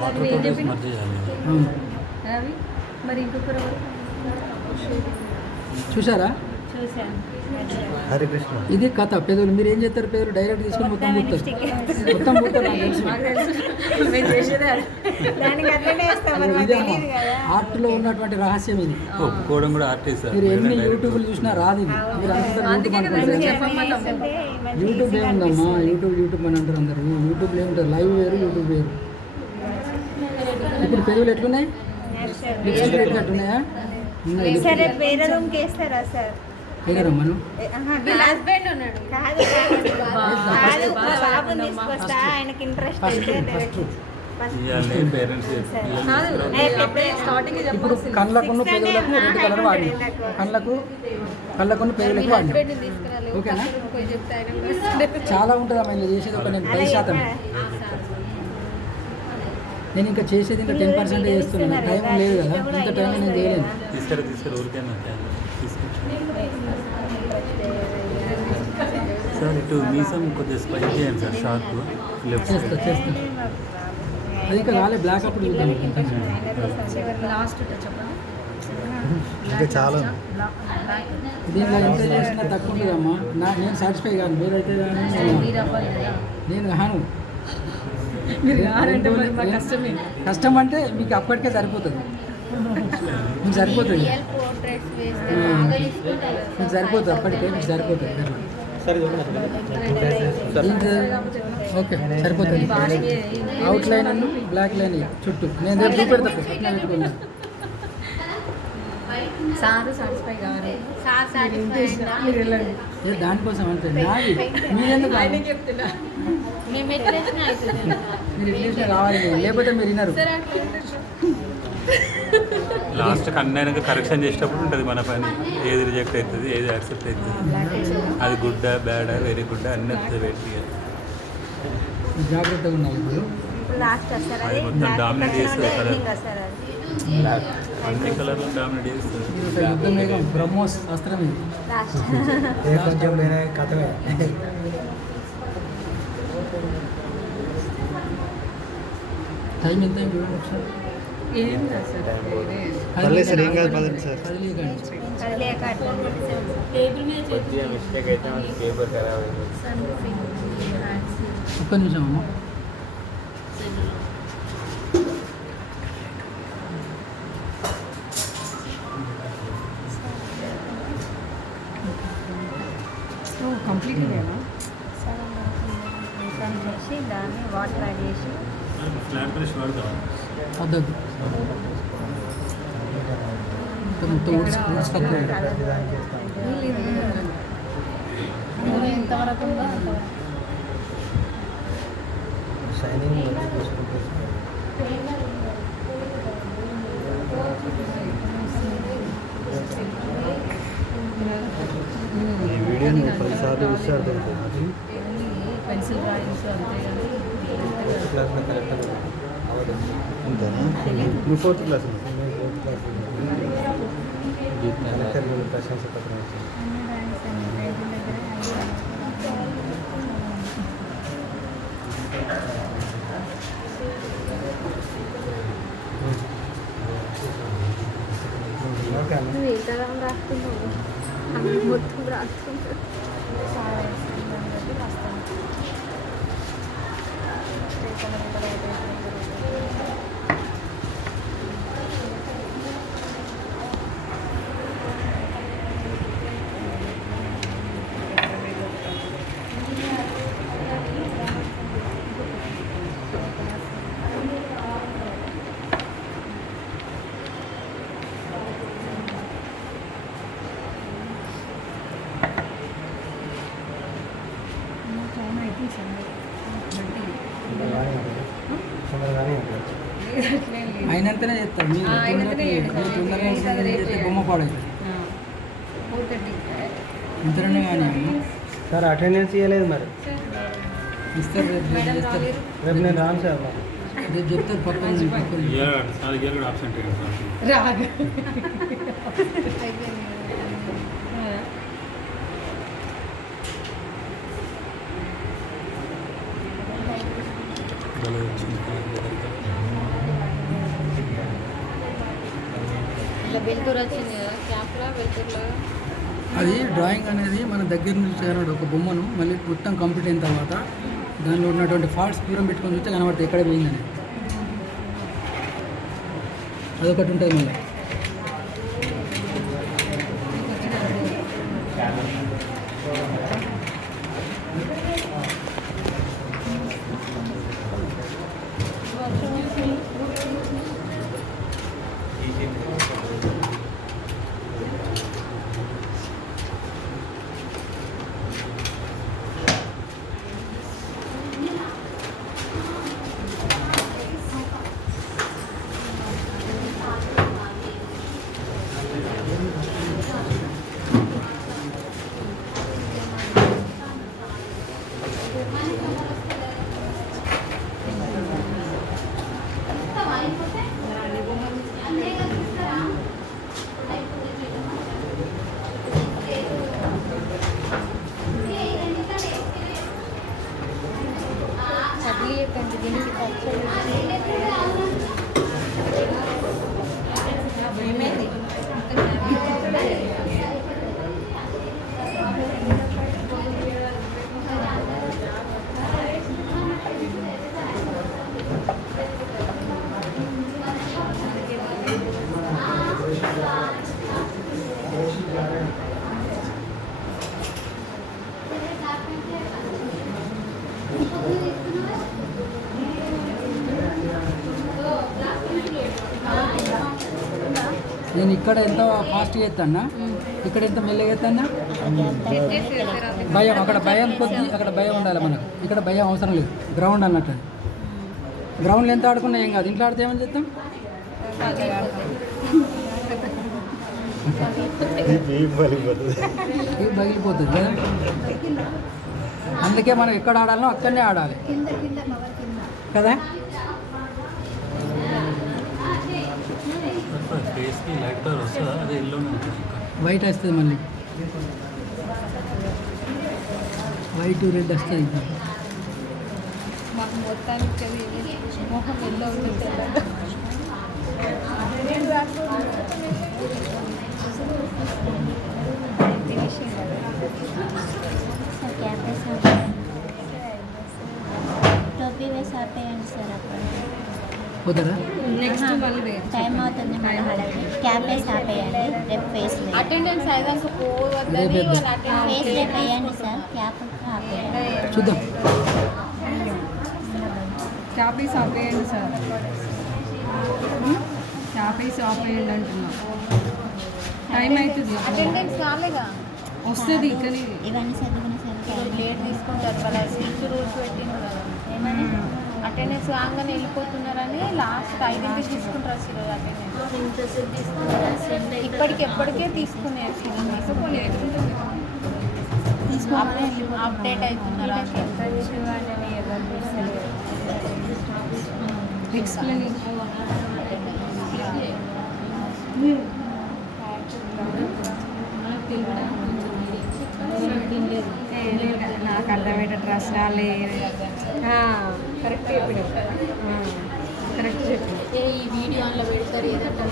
వాటర్ తో స్మర్జ్ చేయాలి. అవును. మరి ఇంకొకరు చూసారా? చూసాను. హరికృష్ణ. ఇది కథ. పెదవులు మీరు ఏం చేస్తారు? పెదవులు డైరెక్ట్ తీసుకొని మొత్తం పూస్తారు, మొత్తం పూస్తారు. దానికి అట్లనే వేస్తాం, మరి మాకు ఇదే తెలియదు కదా. ఆర్ట్లో ఉన్నటువంటి రహస్యం ఇది. ఒప్పుకోవడం కూడా ఆర్టిస్ట్ సార్. మీరు ఎన్ని యూట్యూబ్లు చూసినా రాదు ఇది. మీరు అందరూ యూట్యూబ్ అనుకుంటారు. యూట్యూబ్ ఏముందమ్మా, యూట్యూబ్ అని అంటారు అందరు. యూట్యూబ్లో ఏముంటుంది? లైవ్ వేరు, యూట్యూబ్ వేరు. ఇప్పుడు పెదవులు ఎట్లున్నాయి? లిప్స్టిక్ ఎట్లున్నాయా? సార్ రేపు వేరే రూమ్కి వేస్తారా సార్? వేరమ్మను హస్బెండ్ ఉన్నాడు. కాదు కాదు, మా బాబుని తీసుకొస్తా, ఆయనకి ఇంట్రెస్ట్ అయితే ఫస్ట్ ఇవాళ పేరెంట్స్ స్టార్టింగ్ ఇప్పుడు కళ్ళకున్న పెదవులకు రెడ్ కలర్ వాడి, కళ్ళకున్న పెదవులకు వాడి. తీసుకురాలి. ఓకేనా? పోయి చెప్తే ఆయన చాలా ఉంటుంది అమ్మ ఇలా చేసేది. ఒక నేను 10% నేను ఇంకా చేసేది ఇంకా 10% చేస్తున్నాను. టైం లేదు కదా, ఇంత టైం నేను చేయలేను. తీసుకురా ఊరికేనా సార్. ఇటు మీసం కొద్దిగా స్పైక్ చేయండి సార్, షార్ప్ లెఫ్ట్ సైడ్. చేస్తా అది ఇంకా కాలే, బ్లాక్ అప్పుడు చూద్దాం. లాస్ట్ చెప్పండి. ఇంకా చాలా దీంట్లో ఎంత చేసినా తక్కువ ఉంటుందమ్మా. నేను సాటిస్ఫై కాను, మీరైతే నేను కాను. కష్టం అంటే మీకు అప్పటికే సరిపోతుంది, మీకు సరిపోతుంది, మీకు సరిపోతుంది, అప్పటికే మీకు సరిపోతుంది. ఓకే సరిపోతుంది. అవుట్ లైన్ అన్ను బ్లాక్ లైన్ చుట్టూ నేను రేపు చూపెడతాను. పెట్టుకున్నాను సారు సాటిస్ఫై కావాలి. దానికోసం అంటే నాది మీరెందుకు చెప్తున్నా మేము మీరు ఇంగ్లీష్లో రావాలి, లేకపోతే మీరు వినరు. లాస్ట్ కన్నైనాక కరెక్షన్ చేసేటప్పుడు ఉంటుంది మన పని. ఏది రిజెక్ట్ అవుతుంది, ఏది యాక్సెప్ట్ అవుతుంది, అది గుడ్డా బ్యాడా వెరీ గుడ్డా అన్నీ వస్తుంది. వెయిట్ చేయాలి, జాగ్రత్తగా ఉండాలి. ఇప్పుడు లాస్ట్ వస్తారు, అది అది మొత్తం డామినేట్ చేస్తుంది కలర్. వస్తారు అది. అన్ని కలర్లు డామినేట్ చేస్తుంది. ఒక యుద్ధ మేఘం బ్రహ్మోస్ అస్త్రం ఇది. లాస్ట్ కొంచెం నేనే కథమే. టైం ఎంత అయింది చూడండి ఒకసారి. పర్లేదు సార్, ఏం కాదు, పదండి సార్. కదిలేకండి. కదిలేక అట్లా మిస్టేక్ అయితే పేపర్ ఖరాబ్ అయింది. ఒక్క నిమిషం అమ్మ. కంప్లీట్ దాన్ని వాటర్ యాడ్ చేసి ఫ్లాట్ బ్రష్ వాడతాం. వద్దు మొత్తం ఊడ్స్ తక్కువ ఎంతవరకు ఉందో అంతవరకు. షైనింగ్ చూసుకుంటే ఈ వీడియోని 10 సార్లు చూస్తే అర్థమవుతుంది. పెన్సిల్ డ్రాయింగ్స్ అంతే కానీ ఫోర్త్ క్లాస్లో కరెక్ట్ అవ్వదు అంతేనా? నువ్వు 4th class fourth class collector ప్రశంస పత్రం వచ్చింది. ఓకే అన్న. నువ్వు ఏ తరం రాస్తున్నావు? అవి మొత్తం రాస్తున్నావు. అయినంతనే చేస్తాం మీరు తొందరగా చేస్తే బొమ్మ పాడవుతుంది ఇంతలోనే కానీ సార్ అటెండెన్స్ ఇవ్వలేదు మరి. ఇస్తారు రేపు చేస్తారు రేపు నేను రాను సార్. రేపు చెప్తారు పక్కన సార్ ఇయర్ కూడా ఆబ్సెంట్ అయ్యాడు. ఇలా వెళ్తురు వచ్చింది కదా క్యాప్లా వెళ్తురులాగా. అది డ్రాయింగ్ అనేది మన దగ్గర నుంచి చేయాలి. ఒక బొమ్మను మళ్ళీ మొత్తం కంప్లీట్ అయిన తర్వాత దానిలో ఉన్నటువంటి ఫాల్ట్స్ దూరం పెట్టుకొని చూస్తే కనబడుతుంది ఎక్కడ పోయిందని. అదొకటి ఉంటుంది మళ్ళీ. చదివేకండి దీనికి పచ్చడి ఏమైంది? నేను ఇక్కడ ఎంత ఫాస్ట్గా చేస్తానా, ఇక్కడ ఎంత మెల్లగా చేస్తానా. భయం అక్కడ భయం కొద్ది, అక్కడ భయం ఉండాలి మనకు. ఇక్కడ భయం అవసరం లేదు. గ్రౌండ్ అన్నట్టు అది. గ్రౌండ్లో ఎంత ఆడుకున్నా ఏం కాదు. ఇంట్లో ఆడితే ఏమని చేస్తాం? ఇవి పగిలిపోతుంది కదా. అందుకే మనం ఎక్కడ ఆడాలో అక్కడనే ఆడాలి కదా. ఫేస్కి లైట్ కలర్ వస్తుందా? అది ఎల్లో వైట్ వస్తుంది, మళ్ళీ వైట్ రెడ్ వస్తుంది. మాకు మొత్తానికి మొహం ఎల్లో ఉంటుంది. టోపీ వేసి ఆపేయండి సార్. అప్పుడు పోతారా? నెక్స్ట్ మళ్ళీ టైం అవుతుంది. మన హడావిడి క్యాప్ వేసి ఆపేయండి. రేపు ఫేస్ అటెండెన్స్ అయ్యాక పోవద్దని రేపు వాళ్ళ ఫేస్ అటెండెన్స్ రేపు వేయండి సార్. క్యాప్ ఆపేయండి. చూద్దాం. క్యాప్ వేసి ఆపేయండి సార్, క్యాప్ వేసి ఆపేయండి అంటున్నా. టైం అవుతుంది, అటెండెన్స్ కాలేగా వస్తుంది కానీ ఇవన్నీ చదువుకునే సరికి లేట్ తీసుకుంటారు వాళ్ళ స్ట్రిక్ట్ రూల్స్ పెట్టిండ్రు కదా. ఏమని అటెండెన్స్ కాగానే వెళ్ళిపోతున్నారని లాస్ట్ 5కి తీసుకుంటారు అసలు అటెండెన్స్. ఇప్పటికెప్పటికే తీసుకునేది అప్డేట్ అవుతున్నారు. ఎక్స్ప్లెయిన్ నాకు అర్థమయ్యేటట్టు రాసినాలే. కరెక్ట్ చెప్పిన, కరెక్ట్ చెప్పిన. ఈ వీడియో అందులో పెడతారు ఏదంటే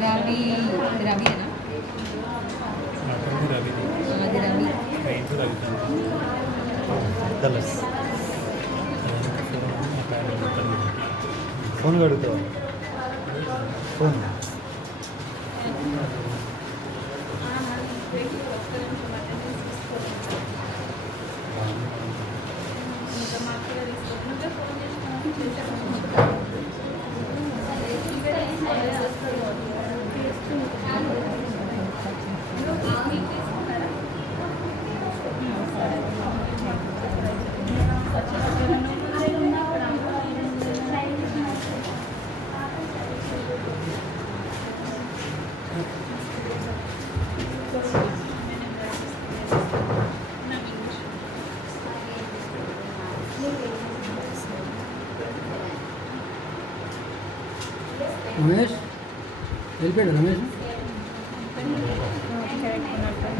రవి రవినా అది రవి కలర్స్ ఫోన్ కడుగుతావా? ఫోన్ రమేష్ వెళ్ళిపోయాడు. రమేష్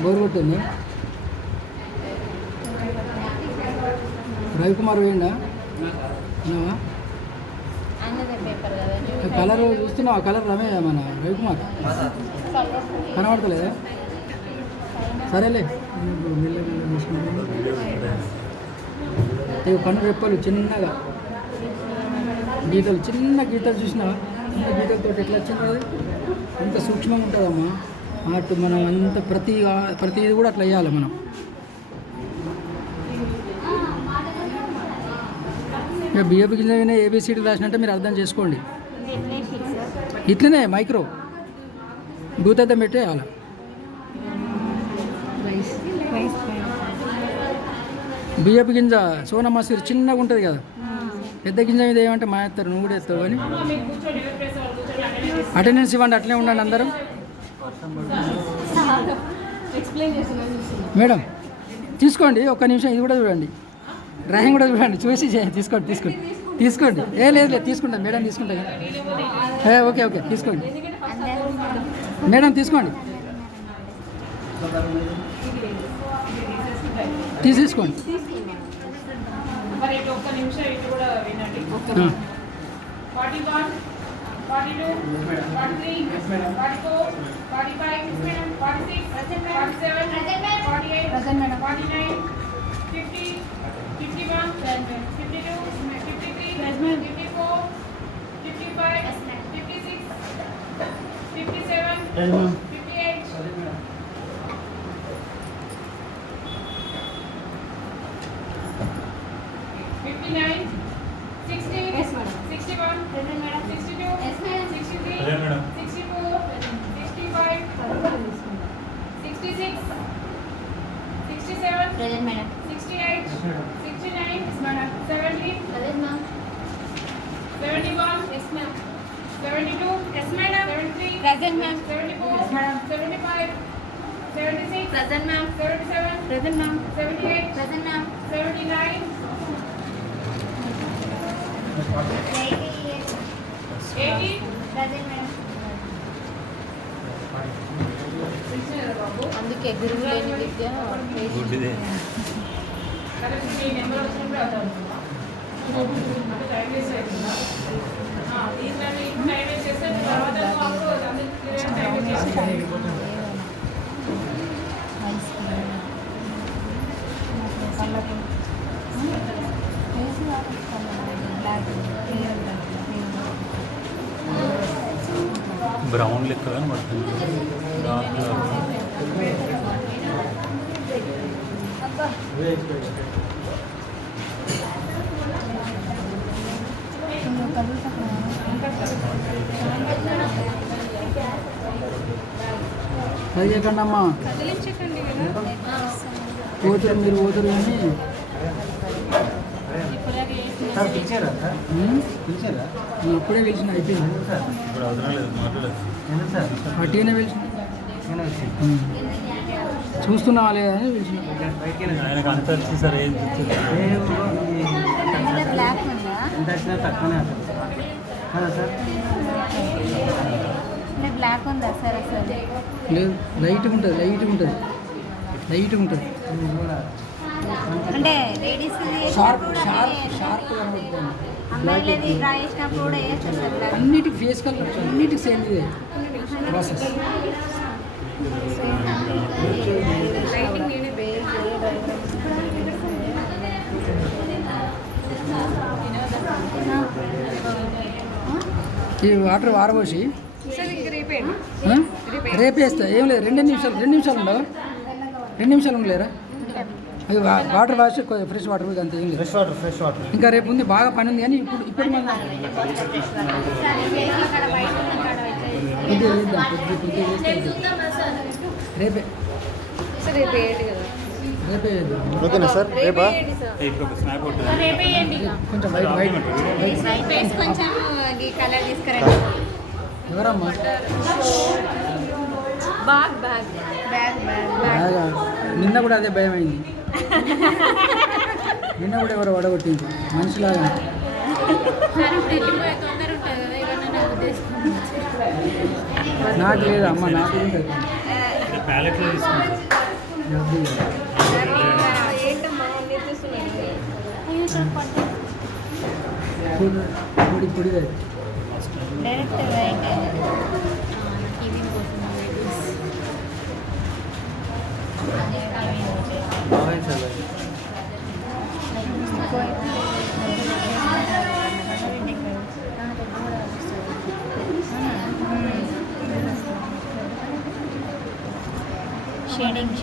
బోర్ కొట్టింది. రవికుమార్ పోయిండా? ఉన్నావా? పేపర్ కదా కలర్ చూస్తున్నావా? కలర్ రమేష్ మన రవికుమార్ కనబడతలేదా? సరేలే కన్ను రెప్పలు చిన్నగా గీతలు, చిన్న గీతలు చూసినావా? చిన్న గీతలతో ఎట్లా వచ్చింది అది? అంత సూక్ష్మంగా ఉంటుందమ్మా ఆర్ట్. మనం అంత ప్రతిది కూడా అట్లా వేయాలి మనం. ఇక బియ్యపు గింజ మీద ఏబిసిడి రాసినట్టే మీరు అర్థం చేసుకోండి. ఇట్లనే మైక్రో భూతద్దం పెట్టే అలా బియ్యపు గింజ సోనా మసూరి చిన్నగా ఉంటుంది కదా, పెద్ద గింజ మీద ఏమంటే మా ఎత్తారు, నువ్వు కూడా ఎత్తావు. కానీ అటెండెన్స్ ఇవ్వండి, అట్లే ఉండండి అందరం. మేడం తీసుకోండి, ఒక్క నిమిషం ఇది కూడా చూడండి, డ్రాయింగ్ కూడా చూడండి, చూసి తీసుకోండి. లేదు తీసుకుంటాను మేడం, తీసుకుంటా కదా. ఓకే తీసుకోండి మేడం, తీసుకోండి తీసేసుకోండి. ఒక్క నిమిషం ఇటు కూడా వినండి. 41, 42, 43, 44, 45, 46, 47, 48, 49, 50, 51, 52, 53, 54, 55, 56, 57, 58, 59, 60, 61, 62, 63, 64, 65, 66, 67, present madam 68, 69, 70, 71, 72, 73, Present, ma'am. 74, 75, 76, Present, ma'am. 77, Present, ma'am. 78, Present, ma'am. 79, 80, Present, ma'am. అందుకే గురువు లేని విద్య గుడ్డిదే. కరెక్ట్ ఈ నెంబర్ వచ్చినప్పుడు అవుతాం. అంటే టైం వేస్ట్ అవుతుందా? దీంట్లో ఇప్పుడు టైం వేస్ట్ చేస్తే తర్వాత అప్పుడు అందరికి టైం వేస్ట్ చేస్తాను. కళ్ళకు ఫేస్ బ్లాక్ బ్రౌన్ లెక్క కనబడుతుంది. డార్క్ ట్రై చేయకండి అమ్మా, పోతారు మీరు పోతారు కానీ సార్ పిలిచారా సార్? పిలిచారా? నేను అప్పుడే పిలిచిన అయిపోయింది. ఇప్పుడు అవసరం లేదు, మాట్లాడదు. ఎందుకు సార్? అట్టిగానే పిలిచిన నేను వచ్చి చూస్తున్నావా లేదా అని పిలిచిన. బయటకెళ్ళి ఆయనకు అంత వచ్చి సార్ ఏం చూస్తుంది. బ్లాక్ ఉందా? ఎంత వచ్చినా తక్కువనే అవుతుంది కదా సార్? అంటే బ్లాక్ ఉందా సార్ అసలు? లేదు, లైట్గా ఉంటుంది, లైట్గా ఉంటుంది, లైట్గా ఉంటుంది. అంటే లేడీస్ షార్ప్ షార్ప్ షార్ప్ కనబడుతుంది. అమ్మాయిలది డ్రా చేసినప్పుడు కూడా వేయచ్చు సార్ బ్లాక్. అన్నిటికి ఫేస్ కలర్ అన్నిటికి సేమ్ ఇదే ప్రాసెస్. లైటింగ్ నేనే ఈ వాటర్ వారబోసి సార్ ఇంక రేపేనా? రేపు వేస్తా. ఏం లేదు, 2 నిమిషాలు ఉండవు, 2 నిమిషాలు ఉండలేరా? అవి వాటర్ వాసి ఫ్రెష్ వాటర్ అంత ఏం లేదు. ఫ్రెష్ వాటర్ ఇంకా రేపు ఉంది, బాగా పని ఉంది కానీ ఇప్పుడు మనం కొద్దిగా చేద్దాం, కొద్దిగా చేస్తే రేపే సార్ రేపు వేయండి కదా. రేపే చేద్దాం. ఓకేనా సార్? రేపా? ఇప్పుడు ఒక స్నాప్ ఉంటుంది. కొంచెం వైట్ వైట్ ఫేస్ కొంచెం ఈ కలర్ తీసుకురండి. ఎవరమ్మా? బ్యాగ్ బ్యాగ్ బ్యాగ్ బ్యాగ్ బాగా నిన్న కూడా అదే భయం అయింది. నిన్న కూడా ఎవరో వడగొట్టింది మనిషిలాగా. సార్ ఇప్పుడు వెళ్ళిపోయే తొందర ఉంటుంది కదా, ఇక నేను ఉద్దేశం నాకు లేదు అమ్మ, నాకు ఉంటుంది. ప్యాలెట్లో తీసుకుంటాం. ఏంటమ్మా నిర్దిస్తున్నాను. పొడి పొడి డైరెక్ట్ వైట్ టీవీ కోసం షేడింగ్స్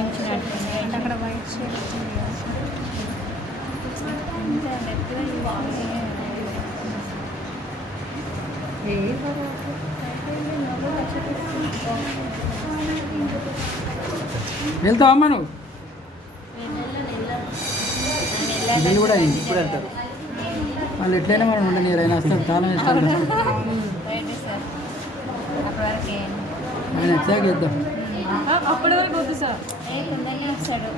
వచ్చినట్టుంది. అక్కడ వైట్ షేడ్ వెళ్తావా అమ్మ నువ్వు? బిల్లు కూడా అయింది. ఇప్పుడు వెళ్తారు. వాళ్ళు ఎట్లయినా మనం ఉండని ఆయన వస్తారు, తాళం వేస్తారు. Right sir. అప్పటి వరకు ఆయన ఎట్లాగే ఇద్దాం. అప్పటి వరకు వద్దు సార్. కొందరిని ఇస్తాడు.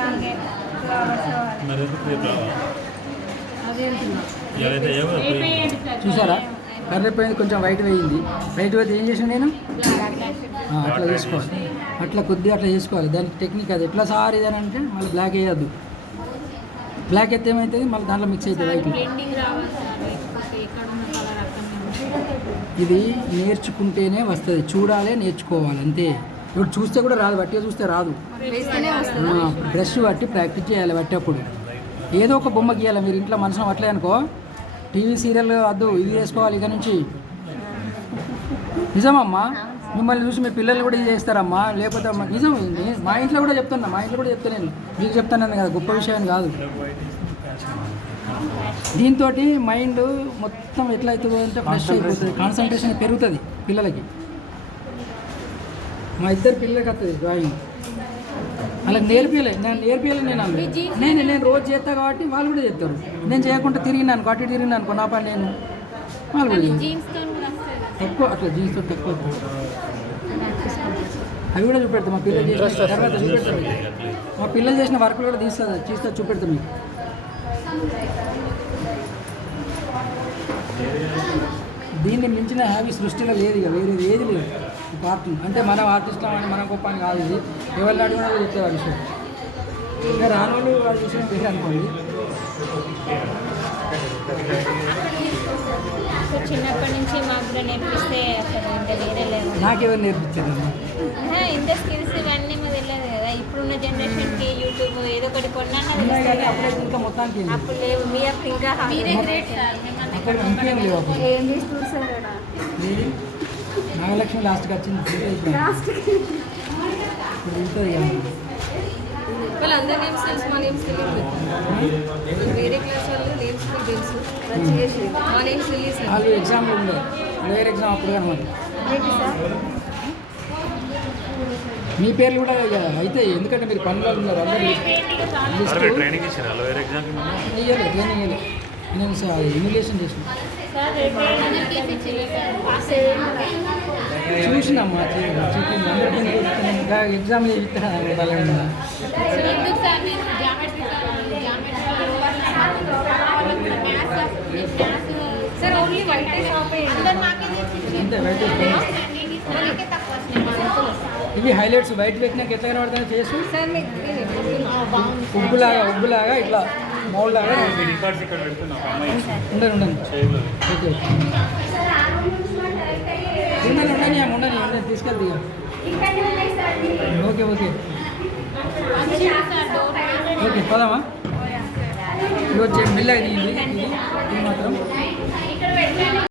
అలాగే 2 hours కావాలి. మరి ఎందుకు రేపు రావా? అదే అంటున్నా. ఎవరైతే ఎవరు చూసారా, కర్రెపోయింది, కొంచెం వైట్ వేయింది. వైట్ అయితే ఏం చేసాను నేను? అట్లా చేసుకోవాలి, అట్లా కొద్దిగా అట్లా చేసుకోవాలి. దానికి టెక్నిక్ అది. ఎట్లా సార్ ఇదని అంటే మళ్ళీ బ్లాక్ వేయద్దు. బ్లాక్ అయితే ఏమవుతుంది, మళ్ళీ దాంట్లో మిక్స్ అవుతుంది వైట్. ట్రెండింగ్ రావాలి సార్, లేకపోతే ఎక్కడ ఉన్న కలర్ అక్కడ ఇది నేర్చుకుంటేనే వస్తుంది, చూడాలి, నేర్చుకోవాలి అంతే. ఇప్పుడు చూస్తే కూడా రాదు, బట్టిగా చూస్తే రాదు. వేస్తేనే వస్తుంది. బ్రష్ బట్టి ప్రాక్టీస్ చేయాలి. బట్టేప్పుడు ఏదో ఒక బొమ్మ గీయాలి. మీరు ఇంట్లో మనసులో పట్టలే అనుకో, టీవీ సీరియల్ వద్దు, ఇది చేసుకోవాలి ఇక నుంచి. నిజమమ్మా, మిమ్మల్ని చూసి మీ పిల్లలు కూడా ఇది చేస్తారమ్మా. లేకపోతే అమ్మా నిజం, మా ఇంట్లో కూడా చెప్తున్నా, మా ఇంట్లో కూడా చెప్తాను నేను, మీకు చెప్తాను కదా, గొప్ప విషయం కాదు. దీంతో మైండ్ మొత్తం ఎట్లా అవుతుందో అంటే ఫ్రెష్ అయిపోతుంది, కాన్సన్ట్రేషన్ పెరుగుతుంది పిల్లలకి. మా ఇద్దరు పిల్లలకి వస్తుంది డ్రాయింగ్. అలా నేర్పియలే నేను రోజు చేస్తా కాబట్టి వాళ్ళు కూడా చేస్తారు. నేను చేయకుండా తిరిగినాను కాబట్టి తిరిగినాను నా పని నేను, వాళ్ళు కూడా చేస్తారు. జీన్స్తో కూడా వస్తుంది. తక్కువ అట్లా జీన్స్తో తక్కువ. అవి కూడా చూపెడతాం మా పిల్లలు చేసిన తర్వాత చూపెడతాం. మా పిల్లలు చేసిన వర్క్ కూడా తీస్తా చూపెడతాం మీకు. దీన్ని మించిన హ్యాబీ సృష్టిలో లేదు, ఇక వేరేది ఏది లేదు. కార్టూన్ అంటే మనం ఆర్టిస్ట్లా అని మనం గొప్ప అని కాదు. ఇది ఎవరిని అడిగినా కూడా చెప్తారు విషయం. ఇంకా రానోళ్ళు వాళ్ళు విషయం వేరే అనుకోండి. సో చిన్నప్పటి నుంచి మాకు కూడా నేర్పిస్తే అసలు ఇంకా వేరే లేవు. నాకెవరు నేర్పించారు ఇంత స్కిల్స్ ఇవన్నీ మాకు తెలియదు కదా. ఇప్పుడున్న జనరేషన్కి యూట్యూబ్ ఏదో ఒకటి కొన్నా ఉన్నాయి కానీ అప్పుడైతే ఇంకా మొత్తానికి ఏం లేవు. అప్పుడు లేవు, మీ అప్పుడు ఇంకా మీరే గ్రేట్ సార్. అక్కడ ఇంకేం లేవు అప్పుడు. ఏం చేస్తున్నారు సార్ అక్కడ? ఏది? నాగలక్ష్మి లాస్ట్కి వచ్చింది ఇప్పుడు వెళ్తుంది ఇక. వాళ్ళందరి నేమ్స్ తెలుసు, మా నేమ్స్ తెలియదు. వేరే క్లాస్ వాళ్ళు నేమ్స్ తెలుసు, మా నేమ్స్ తెలియదు సార్. వాళ్ళు ఎగ్జామ్లు ఉండే లోయర్ ఎగ్జామ్ అప్పుడు అనమాట. ఏంటి సార్? మీ పేర్లు కూడా ఇక అయితే ఎందుకంటే మీరు పనులు ఉన్నారు అందరూ లిస్టు ట్రైనింగ్ ఇచ్చారు అలవేర్ ఎగ్జామ్కి ఇవ్వలేదు ట్రైనింగ్ ఇవ్వలేదు. నేను ఇన్విటేషన్ చేసిన చూసినమ్మా చెప్పింది అందరికీ ఇంకా ఎగ్జామ్ చేయిస్తాను ఎందుకు సార్ నేను జామెట్రీ సార్ ఓన్లీ వైట్ అంతే బయట ఇవి హైలైట్స్ బయట పెట్టినాక ఎట్లా కనబడతాయి ఫేస్ సార్ మీకు ఉబ్బులాగా ఇట్లా మౌల్ లాగా రికార్డ్స్ ఇక్కడ పెడుతున్నా ఒక అమ్మాయి ఉండండి చేయలేదు ఓకే ఉండని తీసుకెళ్తే ఓకే ఓకే ఓకే పోదామా ఇది వచ్చే మెల్లగా ఇది మాత్రం